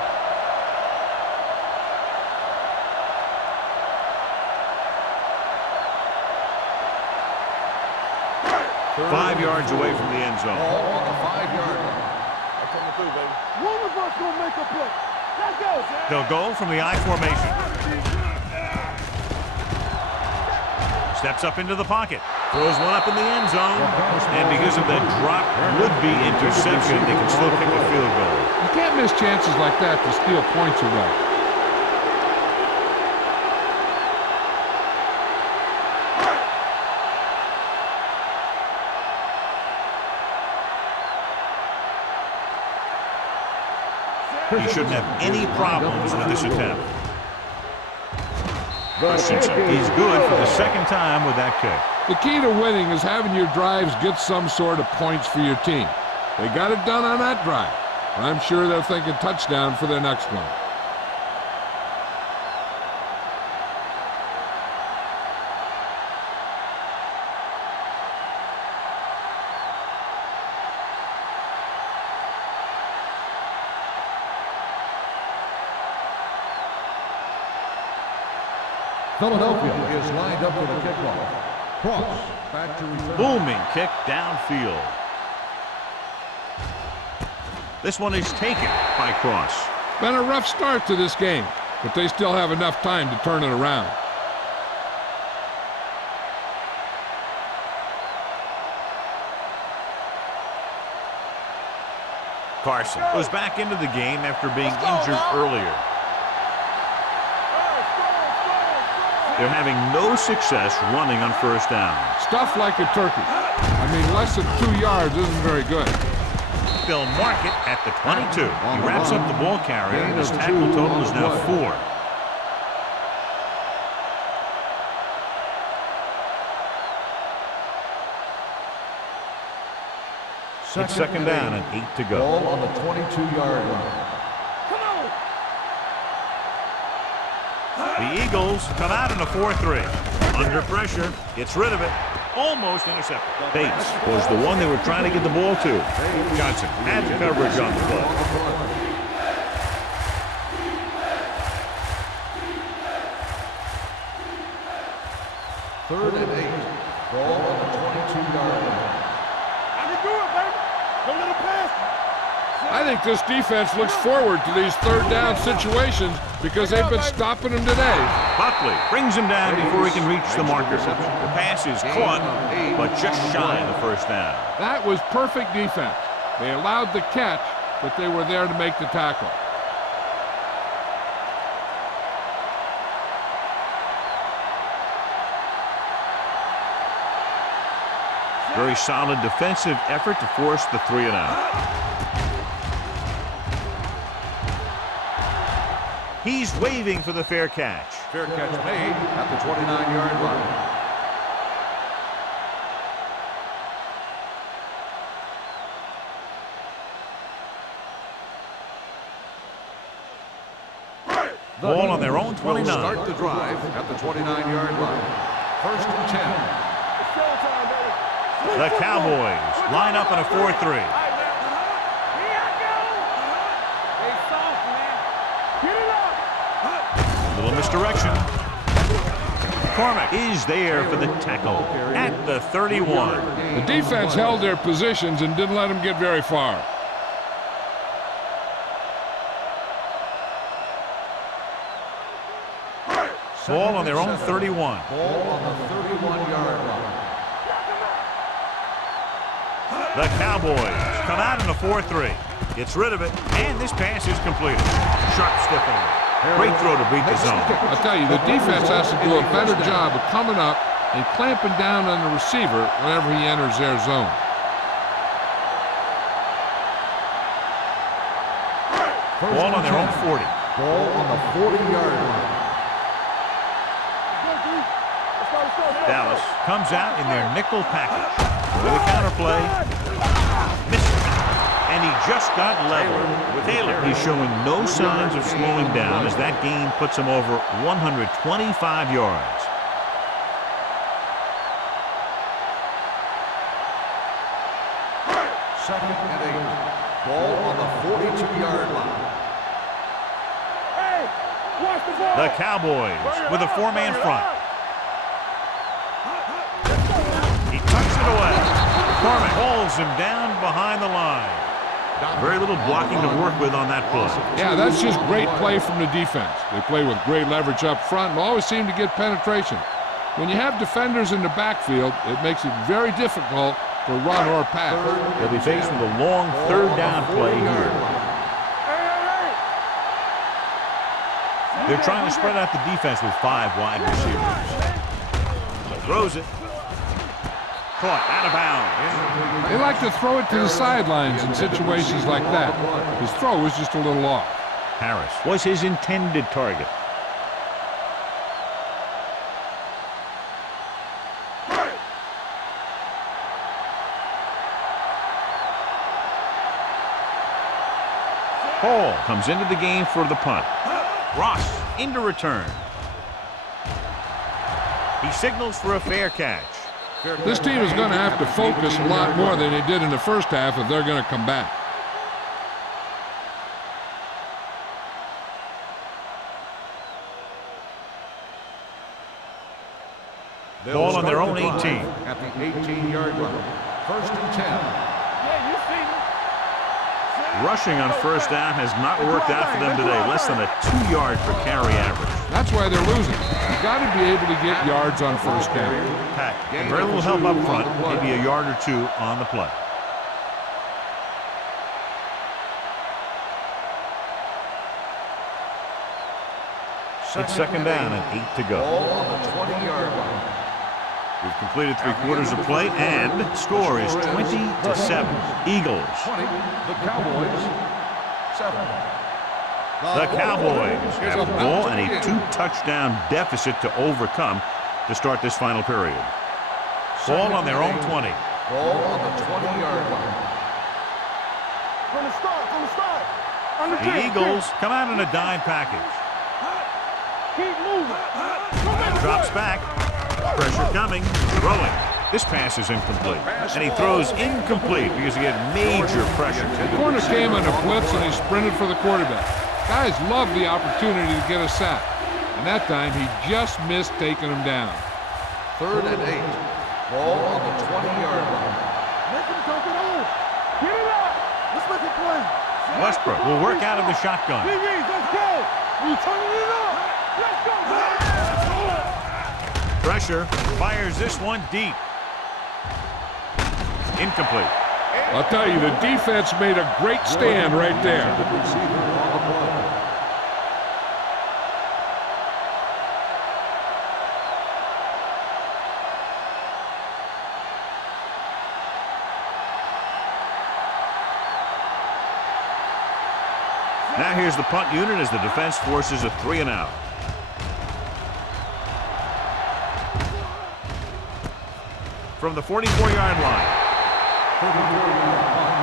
Five yards away from the end zone. On the 5-yard line. One of us gonna make a play. Let's go. They'll go from the I formation. Steps up into the pocket. Throws one up in the end zone. And because of that drop would-be interception, they can still kick a field goal. You can't miss chances like that to steal points away. He shouldn't have any problems with this attempt. Christensen is good for the second time with that kick. The key to winning is having your drives get some sort of points for your team. They got it done on that drive. I'm sure they're thinking touchdown for their next one. Philadelphia is lined up for the kickoff. Cross back to return. Booming kick downfield. This one is taken by Cross. Been a rough start to this game, but they still have enough time to turn it around. Carson goes back into the game after being injured earlier. They're having no success running on first down. Stuff like a turkey. I mean, less than 2 yards isn't very good. They'll mark it at the 22. He wraps up the ball carrier, and his tackle total is now 4. It's second down and 8 to go. Ball on the 22-yard line. The Eagles come out in a 4-3. Under pressure, gets rid of it. Almost intercepted. Bates was the one they were trying to get the ball to. Johnson had the coverage on the play. Third and 8. Ball on the 22-yard line. I can do it, baby. Don't let him pass. I think this defense looks forward to these third down situations because they've been stopping them today. Buckley brings him down before he can reach the marker. The pass is caught, but just shy of the first down. That was perfect defense. They allowed the catch, but they were there to make the tackle. Very solid defensive effort to force the 3 and out. He's waving for the fair catch. Fair catch made at the 29-yard line. Ball on their own 29. Will start the drive at the 29-yard line. First and 10. The Cowboys line up in a 4-3. Little misdirection. McCormick is there for the tackle at the 31. The defense held their positions and didn't let them get very far. Ball on their own 31. Ball on the 31-yard line. The Cowboys come out in a 4-3. Gets rid of it, and this pass is completed. Sharp stiff arm. Great throw to beat the zone. I'll tell you, the defense has to do a better job of coming up and clamping down on the receiver whenever he enters their zone. Ball on their own 40. Ball on the 40-yard line. Dallas comes out in their nickel package. With a counter play. Missed it. And he just got level with Taylor. He's showing no signs of slowing down as that gain puts him over 125 yards. Second and 8. Ball on the 42-yard line. The Cowboys with a four-man front. He tucks it away. McCormick holds him down behind the line. Very little blocking to work with on that play. Yeah, that's just great play from the defense. They play with great leverage up front and always seem to get penetration. When you have defenders in the backfield, it makes it very difficult to run or pass. They'll be faced with a long third down play here. They're trying to spread out the defense with 5 wide receivers. Throws it. Caught out of bounds. They like to throw it to the sidelines in situations like that. His throw was just a little off. Harris was his intended target. Hall comes into the game for the punt. Ross into return. He signals for a fair catch. This team is going to have to focus a lot more than they did in the first half if they're going to come back. Ball on their own 18. At the 18-yard line. First and 10. Rushing on first down has not worked out for them today. Less than a 2-yard per carry average. That's why they're losing. You've got to be able to get yards on first down. Pack. Very little help up front. Maybe a yard or 2 on the play. It's second down and 8 to go. Ball on the 20-yard line. We've completed 3/4 of play, and score is 20-7. Eagles. 20. The Cowboys. 7. The Cowboys have the ball and a 2-touchdown deficit to overcome to start this final period. Ball on their own 20. Ball on the 20-yard line. From the start. The Eagles come out in a dime package. Keep moving. Drops back. Pressure coming. Throwing. This pass is incomplete. And he throws incomplete because he had major pressure. The corner came on a blitz and he sprinted for the quarterback. Guys love the opportunity to get a sack. And that time he just missed taking him down. Third and 8. Ball on the 20-yard line. Let him take it on. Get it up. Let's make it play. Westbrook will work out of the shotgun. Let's go. We turning it up. Let's go. Pressure. Fires this one deep. Incomplete. I'll tell you, the defense made a great stand right there. Now here's the punt unit as the defense forces a 3-and-out. From the 44-yard line. 34-yard punt.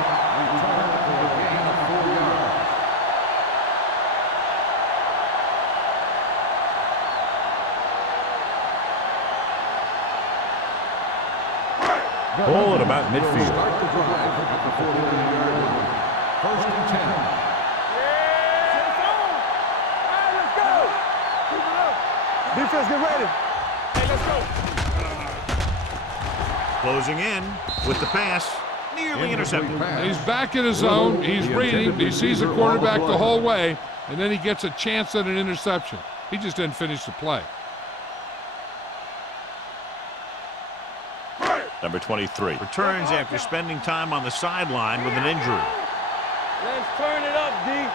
Return for a gain of 4 yards. Ball at about midfield. Start the drive at the 49-yard line. First and 10. Defense, get ready. Hey, let's go. Closing in with the pass. Nearly intercepted. He's back in his zone. He's reading. He sees the quarterback the whole way, and then he gets a chance at an interception. He just didn't finish the play. Number 23 returns after spending time on the sideline with an injury. Let's turn it up, D.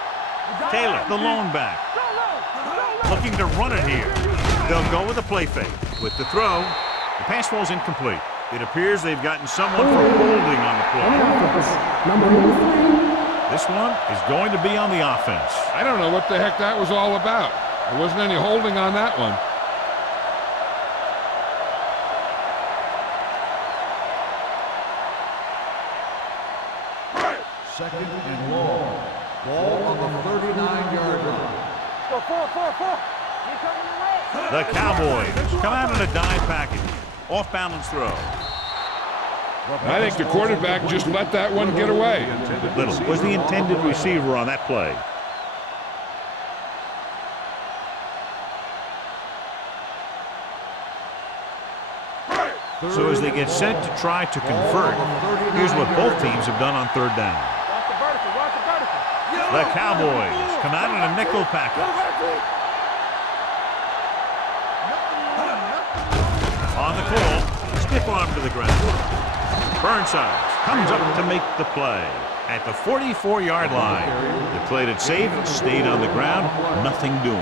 Taylor, the lone back, looking to run it here. They'll go with a play fake. With the throw, the pass falls incomplete. It appears they've gotten someone for holding on the play. This one is going to be on the offense. I don't know what the heck that was all about. There wasn't any holding on that one. Second and long. Ball on the 39-yard line. Go, 4. The Cowboys come out in a dive package. Off-balance throw. I think the quarterback just let that one get away. Little was the intended receiver on that play. So as they get set to try to convert, here's what both teams have done on third down. Watch the vertical, watch the vertical. The Cowboys come out in a nickel package. On the call, stiff arm to the ground. Burnside comes up to make the play at the 44-yard line. They played it safe, stayed on the ground, nothing doing.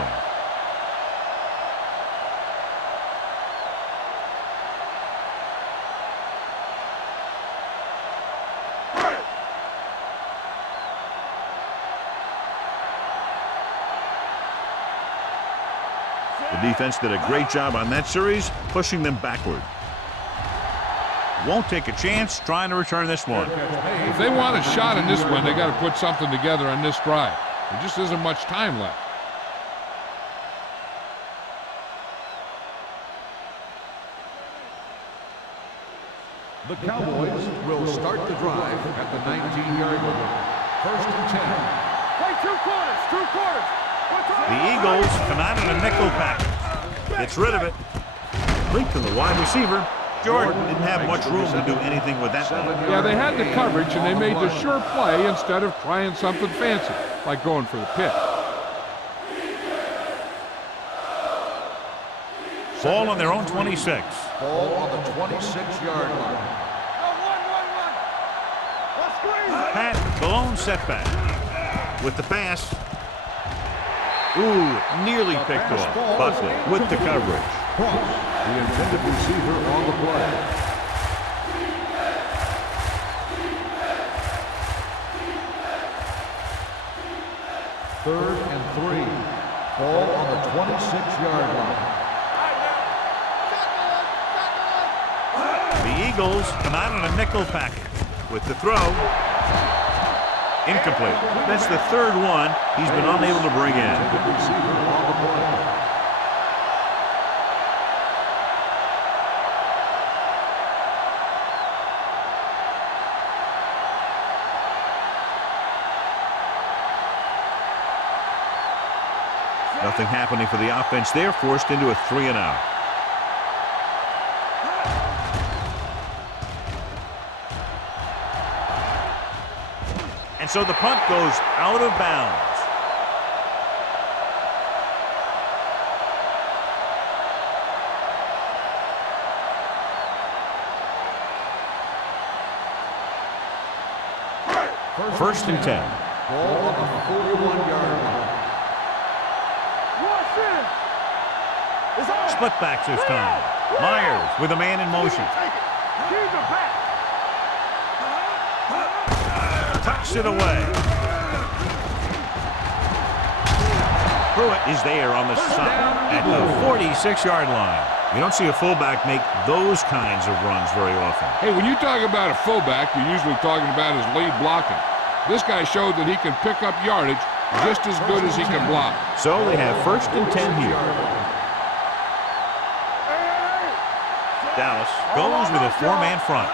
The defense did a great job on that series, pushing them backward. Won't take a chance trying to return this one. If they want a shot in this one, they got to put something together on this drive. There just isn't much time left. The Cowboys will start the drive at the 19-yard line. First and 10. Play two quarters. The Eagles come out in a nickel package. Gets rid of it. Link to the wide receiver. Jordan didn't have much room to do anything with that one. Yeah, they had the coverage, and they made the sure play instead of trying something fancy, like going for the pick. Ball on their own 26. Ball on the 26-yard line. Pat, the lone setback. With the pass. Ooh, nearly picked off. Buckley with the coverage. Cross, the intended receiver on the play. Third and 3. Ball on the 26-yard line. The Eagles come out in a nickel package. With the throw. Incomplete. That's the third one he's been unable to bring in. Intended receiver on the play. Nothing happening for the offense there, forced into a 3-and-out. And so the punt goes out of bounds. First and 10. Ball on the 41-yard line. Split backs this time. Myers with a man in motion. Tucks it away. Pruitt is there on the side at the 46-yard line. You don't see a fullback make those kinds of runs very often. Hey, when you talk about a fullback, you're usually talking about his lead blocking. This guy showed that he can pick up yardage just as good as he can block. So they have first and 10 here. Dallas goes with a 4-man front.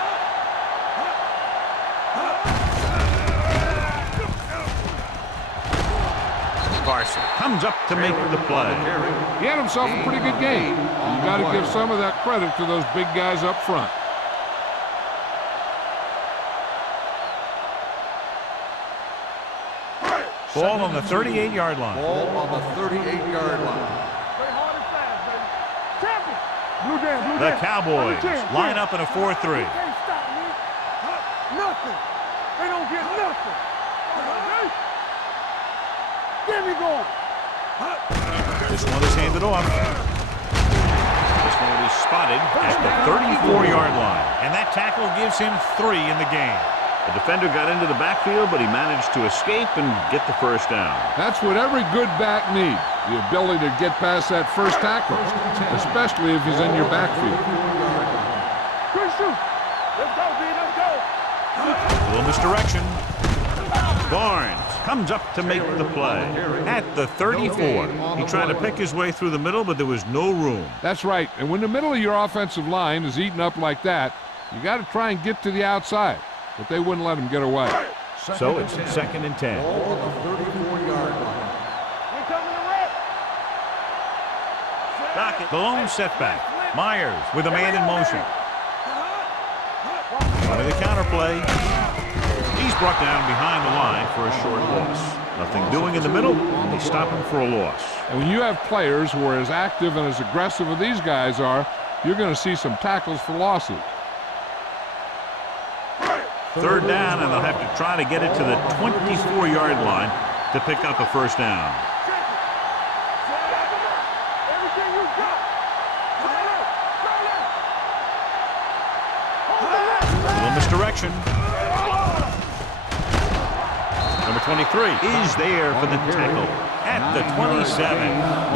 Carson comes up to make the play. He had himself a pretty good game. You got to give some of that credit to those big guys up front. Ball on the 38-yard line. Ball on the 38-yard line. Play hard and fast, baby. Champion. Blue down, blue The down. Cowboys line up in a 4-3. You can't stop me. Nothing. They don't get nothing. Okay? Get me going. This one is handed off. This one is spotted at the 34-yard line. And that tackle gives him 3 in the game. The defender got into the backfield, but he managed to escape and get the first down. That's what every good back needs, the ability to get past that first tackle, especially if he's in your backfield. Good shoot. Let's go, B. Let's go. A little misdirection. Barnes comes up to make the play at the 34. He tried to pick his way through the middle, but there was no room. That's right. And when the middle of your offensive line is eaten up like that, you got to try and get to the outside. But they wouldn't let him get away. So it's 2nd and 10. Ball on the 34-yard line. We coming to rep. Dockett, the lone setback. Myers with a man in motion. With the counterplay. He's brought down behind the line for a short loss. Nothing doing in the middle, and they stop him for a loss. And when you have players who are as active and as aggressive as these guys are, you're going to see some tackles for losses. 3rd down, and they'll have to try to get it to the 24-yard line to pick up a first down. Everything you got. A little misdirection. Number 23 is there for the tackle at the 27.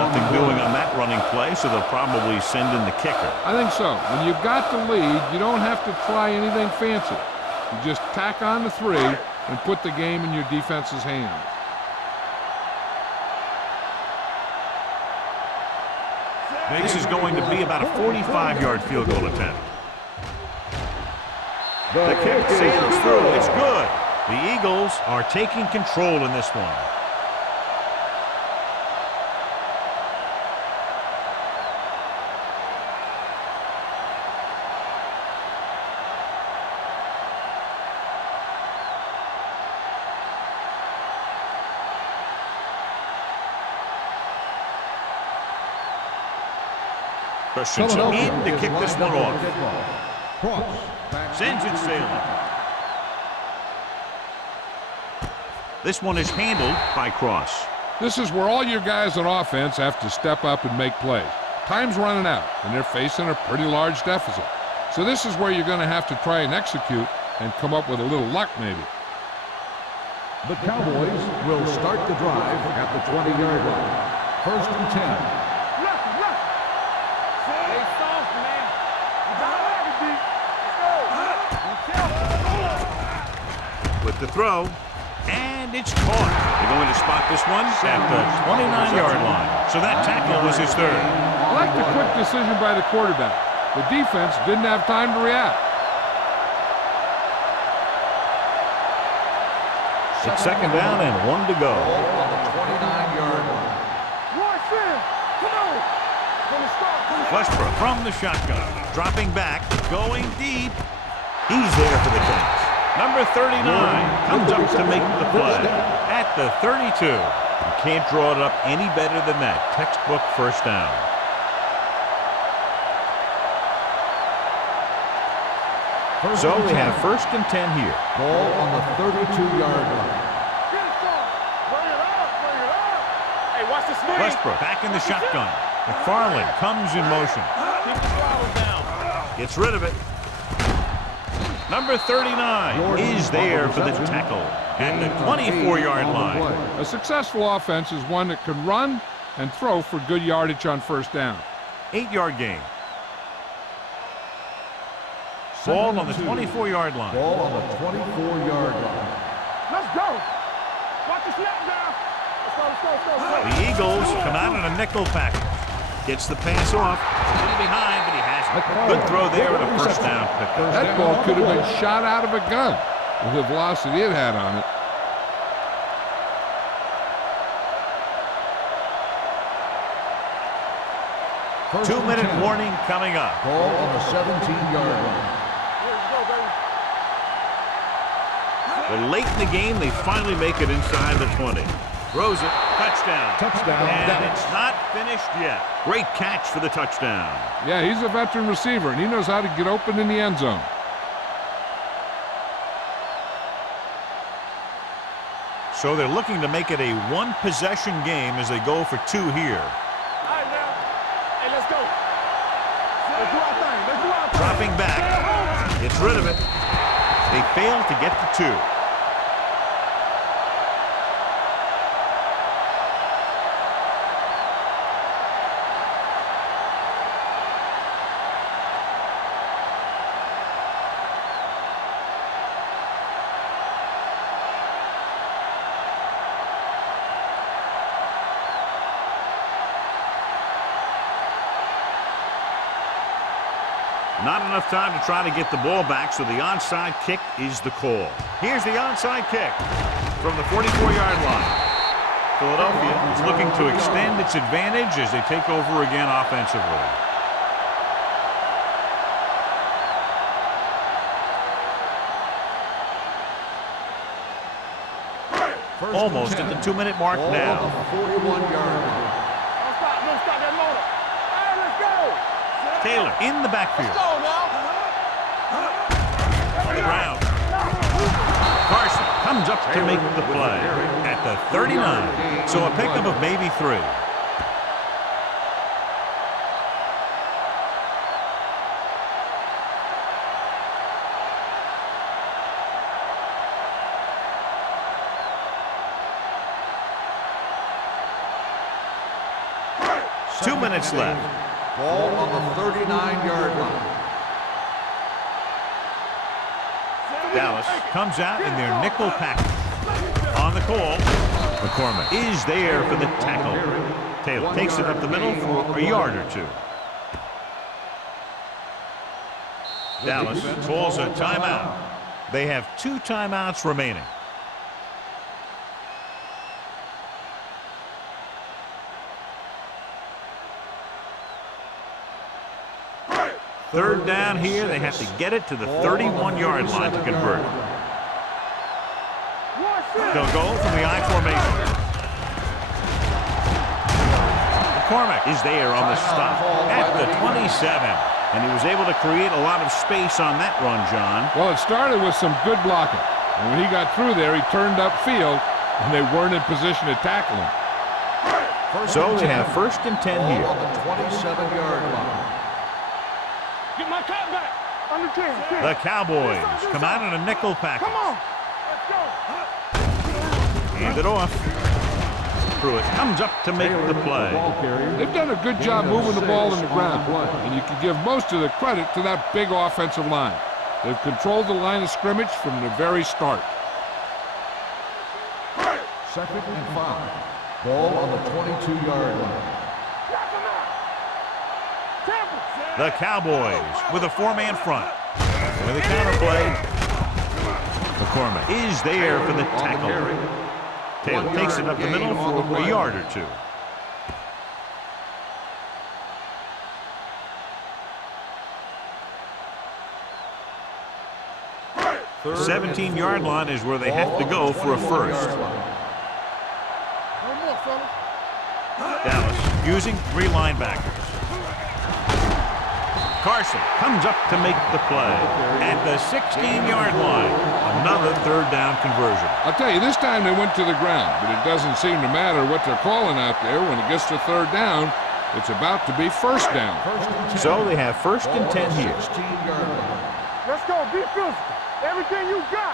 Nothing doing on that running play, so they'll probably send in the kicker. I think so. When you've got the lead, you don't have to try anything fancy. You just tack on the 3 and put the game in your defense's hands. This is going to be about a 45-yard field goal attempt. The kick sails through. It's good. The Eagles are taking control in this one. Christensen in to kick this one off. Sends it sailing. This one is handled by Cross. This is where all your guys on offense have to step up and make plays. Time's running out, and they're facing a pretty large deficit. So this is where you're going to have to try and execute and come up with a little luck maybe. The Cowboys will start the drive at the 20-yard line. 1st and 10. Stay soft, man. You got everything. Let's go. With the throw, and it's caught. They're going to spot this one at the 29-yard line. So that tackle was his 3rd. I like the quick decision by the quarterback. The defense didn't have time to react. It's 2nd down and 1 to go. Ball on the 29-yard line. Watch him. Come on. From the start. Westbrook from the shotgun. Dropping back, going deep. He's there for the catch. Number 39 comes up to make the play at the 32. You can't draw it up any better than that. Textbook first down. So we have 1st and 10 here. Ball on the 32-yard line. Get it started. Bring it up. Bring it up. Hey, watch the swing. Westbrook back in the shotgun. McFarland comes in motion. Gets rid of it. Number 39 is there for the tackle at the 24-yard line. A successful offense is one that can run and throw for good yardage on first down. 8-yard gain. Ball on the 24-yard line. Ball on the 24-yard line. Let's go. Watch the snap down. Let's go. The Eagles come out in a nickel package. Gets the pass off. A little behind, but he has it. Good throw there and a first down pickup. That ball could have been shot out of a gun with the velocity it had on it. 2-minute warning coming up. Ball on the 17-yard line. Well, late in the game, they finally make it inside the 20. Throws it. Touchdown. Touchdown. And it's not finished yet. Great catch for the touchdown. Yeah, he's a veteran receiver, and he knows how to get open in the end zone. So they're looking to make it a one-possession game as they go for 2 here. All right, now. Hey, let's go. Let's do our thing. Let's do our thing. Dropping back. Gets rid of it. They fail to get to 2. Not enough time to try to get the ball back, so the onside kick is the call. Here's the onside kick from the 44-yard line. Philadelphia is looking to extend its advantage as they take over again offensively. Almost at the 2-minute mark now. 41-yard line. Don't stop that motor. All right, let's go. Taylor in the backfield. Go now. On the ground. Carson comes up to make the play at the 39. So a pickup of maybe 3. Two minutes left. Ball on the 39-yard line. Dallas comes out in their nickel package. On the call, McCormick is there for the tackle. Taylor takes it up the middle for a yard or 2. Dallas calls a timeout. They have 2 timeouts remaining. Third down here. They have to get it to the 31-yard line to convert. They'll go from the I formation. McCormick is there on the stop at the 27. And he was able to create a lot of space on that run, John. Well, it started with some good blocking. And when he got through there, he turned upfield, and they weren't in position to tackle him. So they have 1st and 10 here. On the 27-yard line. Get my cat back. On the 10. The Cowboys come out in a nickel package. Come on. Let's go. Hand it off. Pruitt comes up to make the play. They've done a good job moving the ball in the ground, and you can give most of the credit to that big offensive line. They've controlled the line of scrimmage from the very start. 2nd and 5. Ball on the 22-yard line. The Cowboys with a 4-man front. With a counterplay. McCormick is there for the tackle. Taylor takes it up the middle for a yard or 2. The 17-yard line is where they have to go for a first. Dallas using 3 linebackers. Carson comes up to make the play at the 16-yard line. Another 3rd down conversion. I'll tell you, this time they went to the ground, but it doesn't seem to matter what they're calling out there. When it gets to 3rd down, it's about to be 1st down. So they have 1st and 10 here. Let's go. Be physical. Everything you got.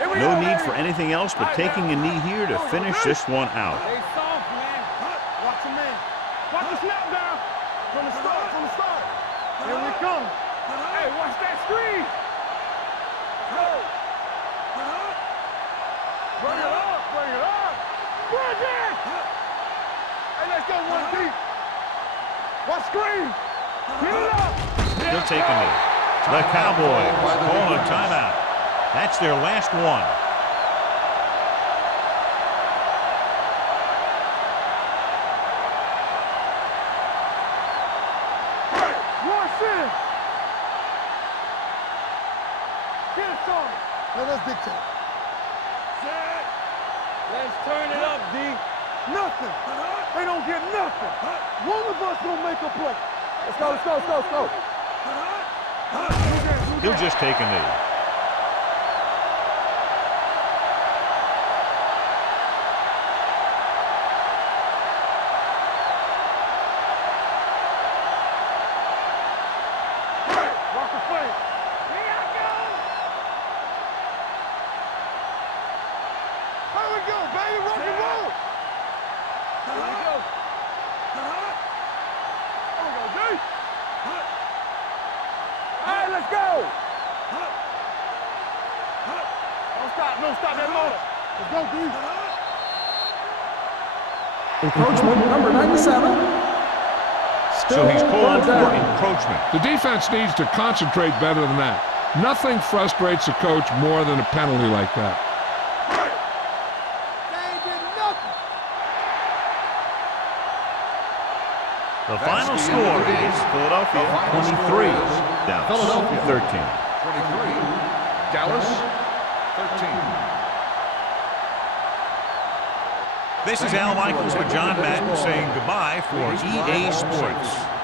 No need for anything else but taking a knee here to finish this one out. Stay soft, man. Watch the man. Watch the snap down. From the start. From the start. Here we come. Hey, watch that screen. Go. Bring it up. Bring it up. Bring it. Hey, let's go one deep. Watch screen. Get it up. He'll take a knee. The Cowboys call a timeout. That's their last one. Rush in. Get it on. Let us dictate. Set. Let's turn it up, D. Nothing. They don't get nothing. One of us gonna make a play. Let's go, let's go, let's go, let's go. He'll just take a knee. Walk the play. Here I go. Here we go, baby. Rock and roll. Here we go. There we go, D. All right, let's go. Don't stop that motor. Let's go, D. Encroachment number 97. So he's called for encroachment. The defense needs to concentrate better than that. Nothing frustrates a coach more than a penalty like that. The final score is Philadelphia 23, Dallas 13. 23, Dallas 13. This is Al Michaels with John Madden saying goodbye for EA Sports.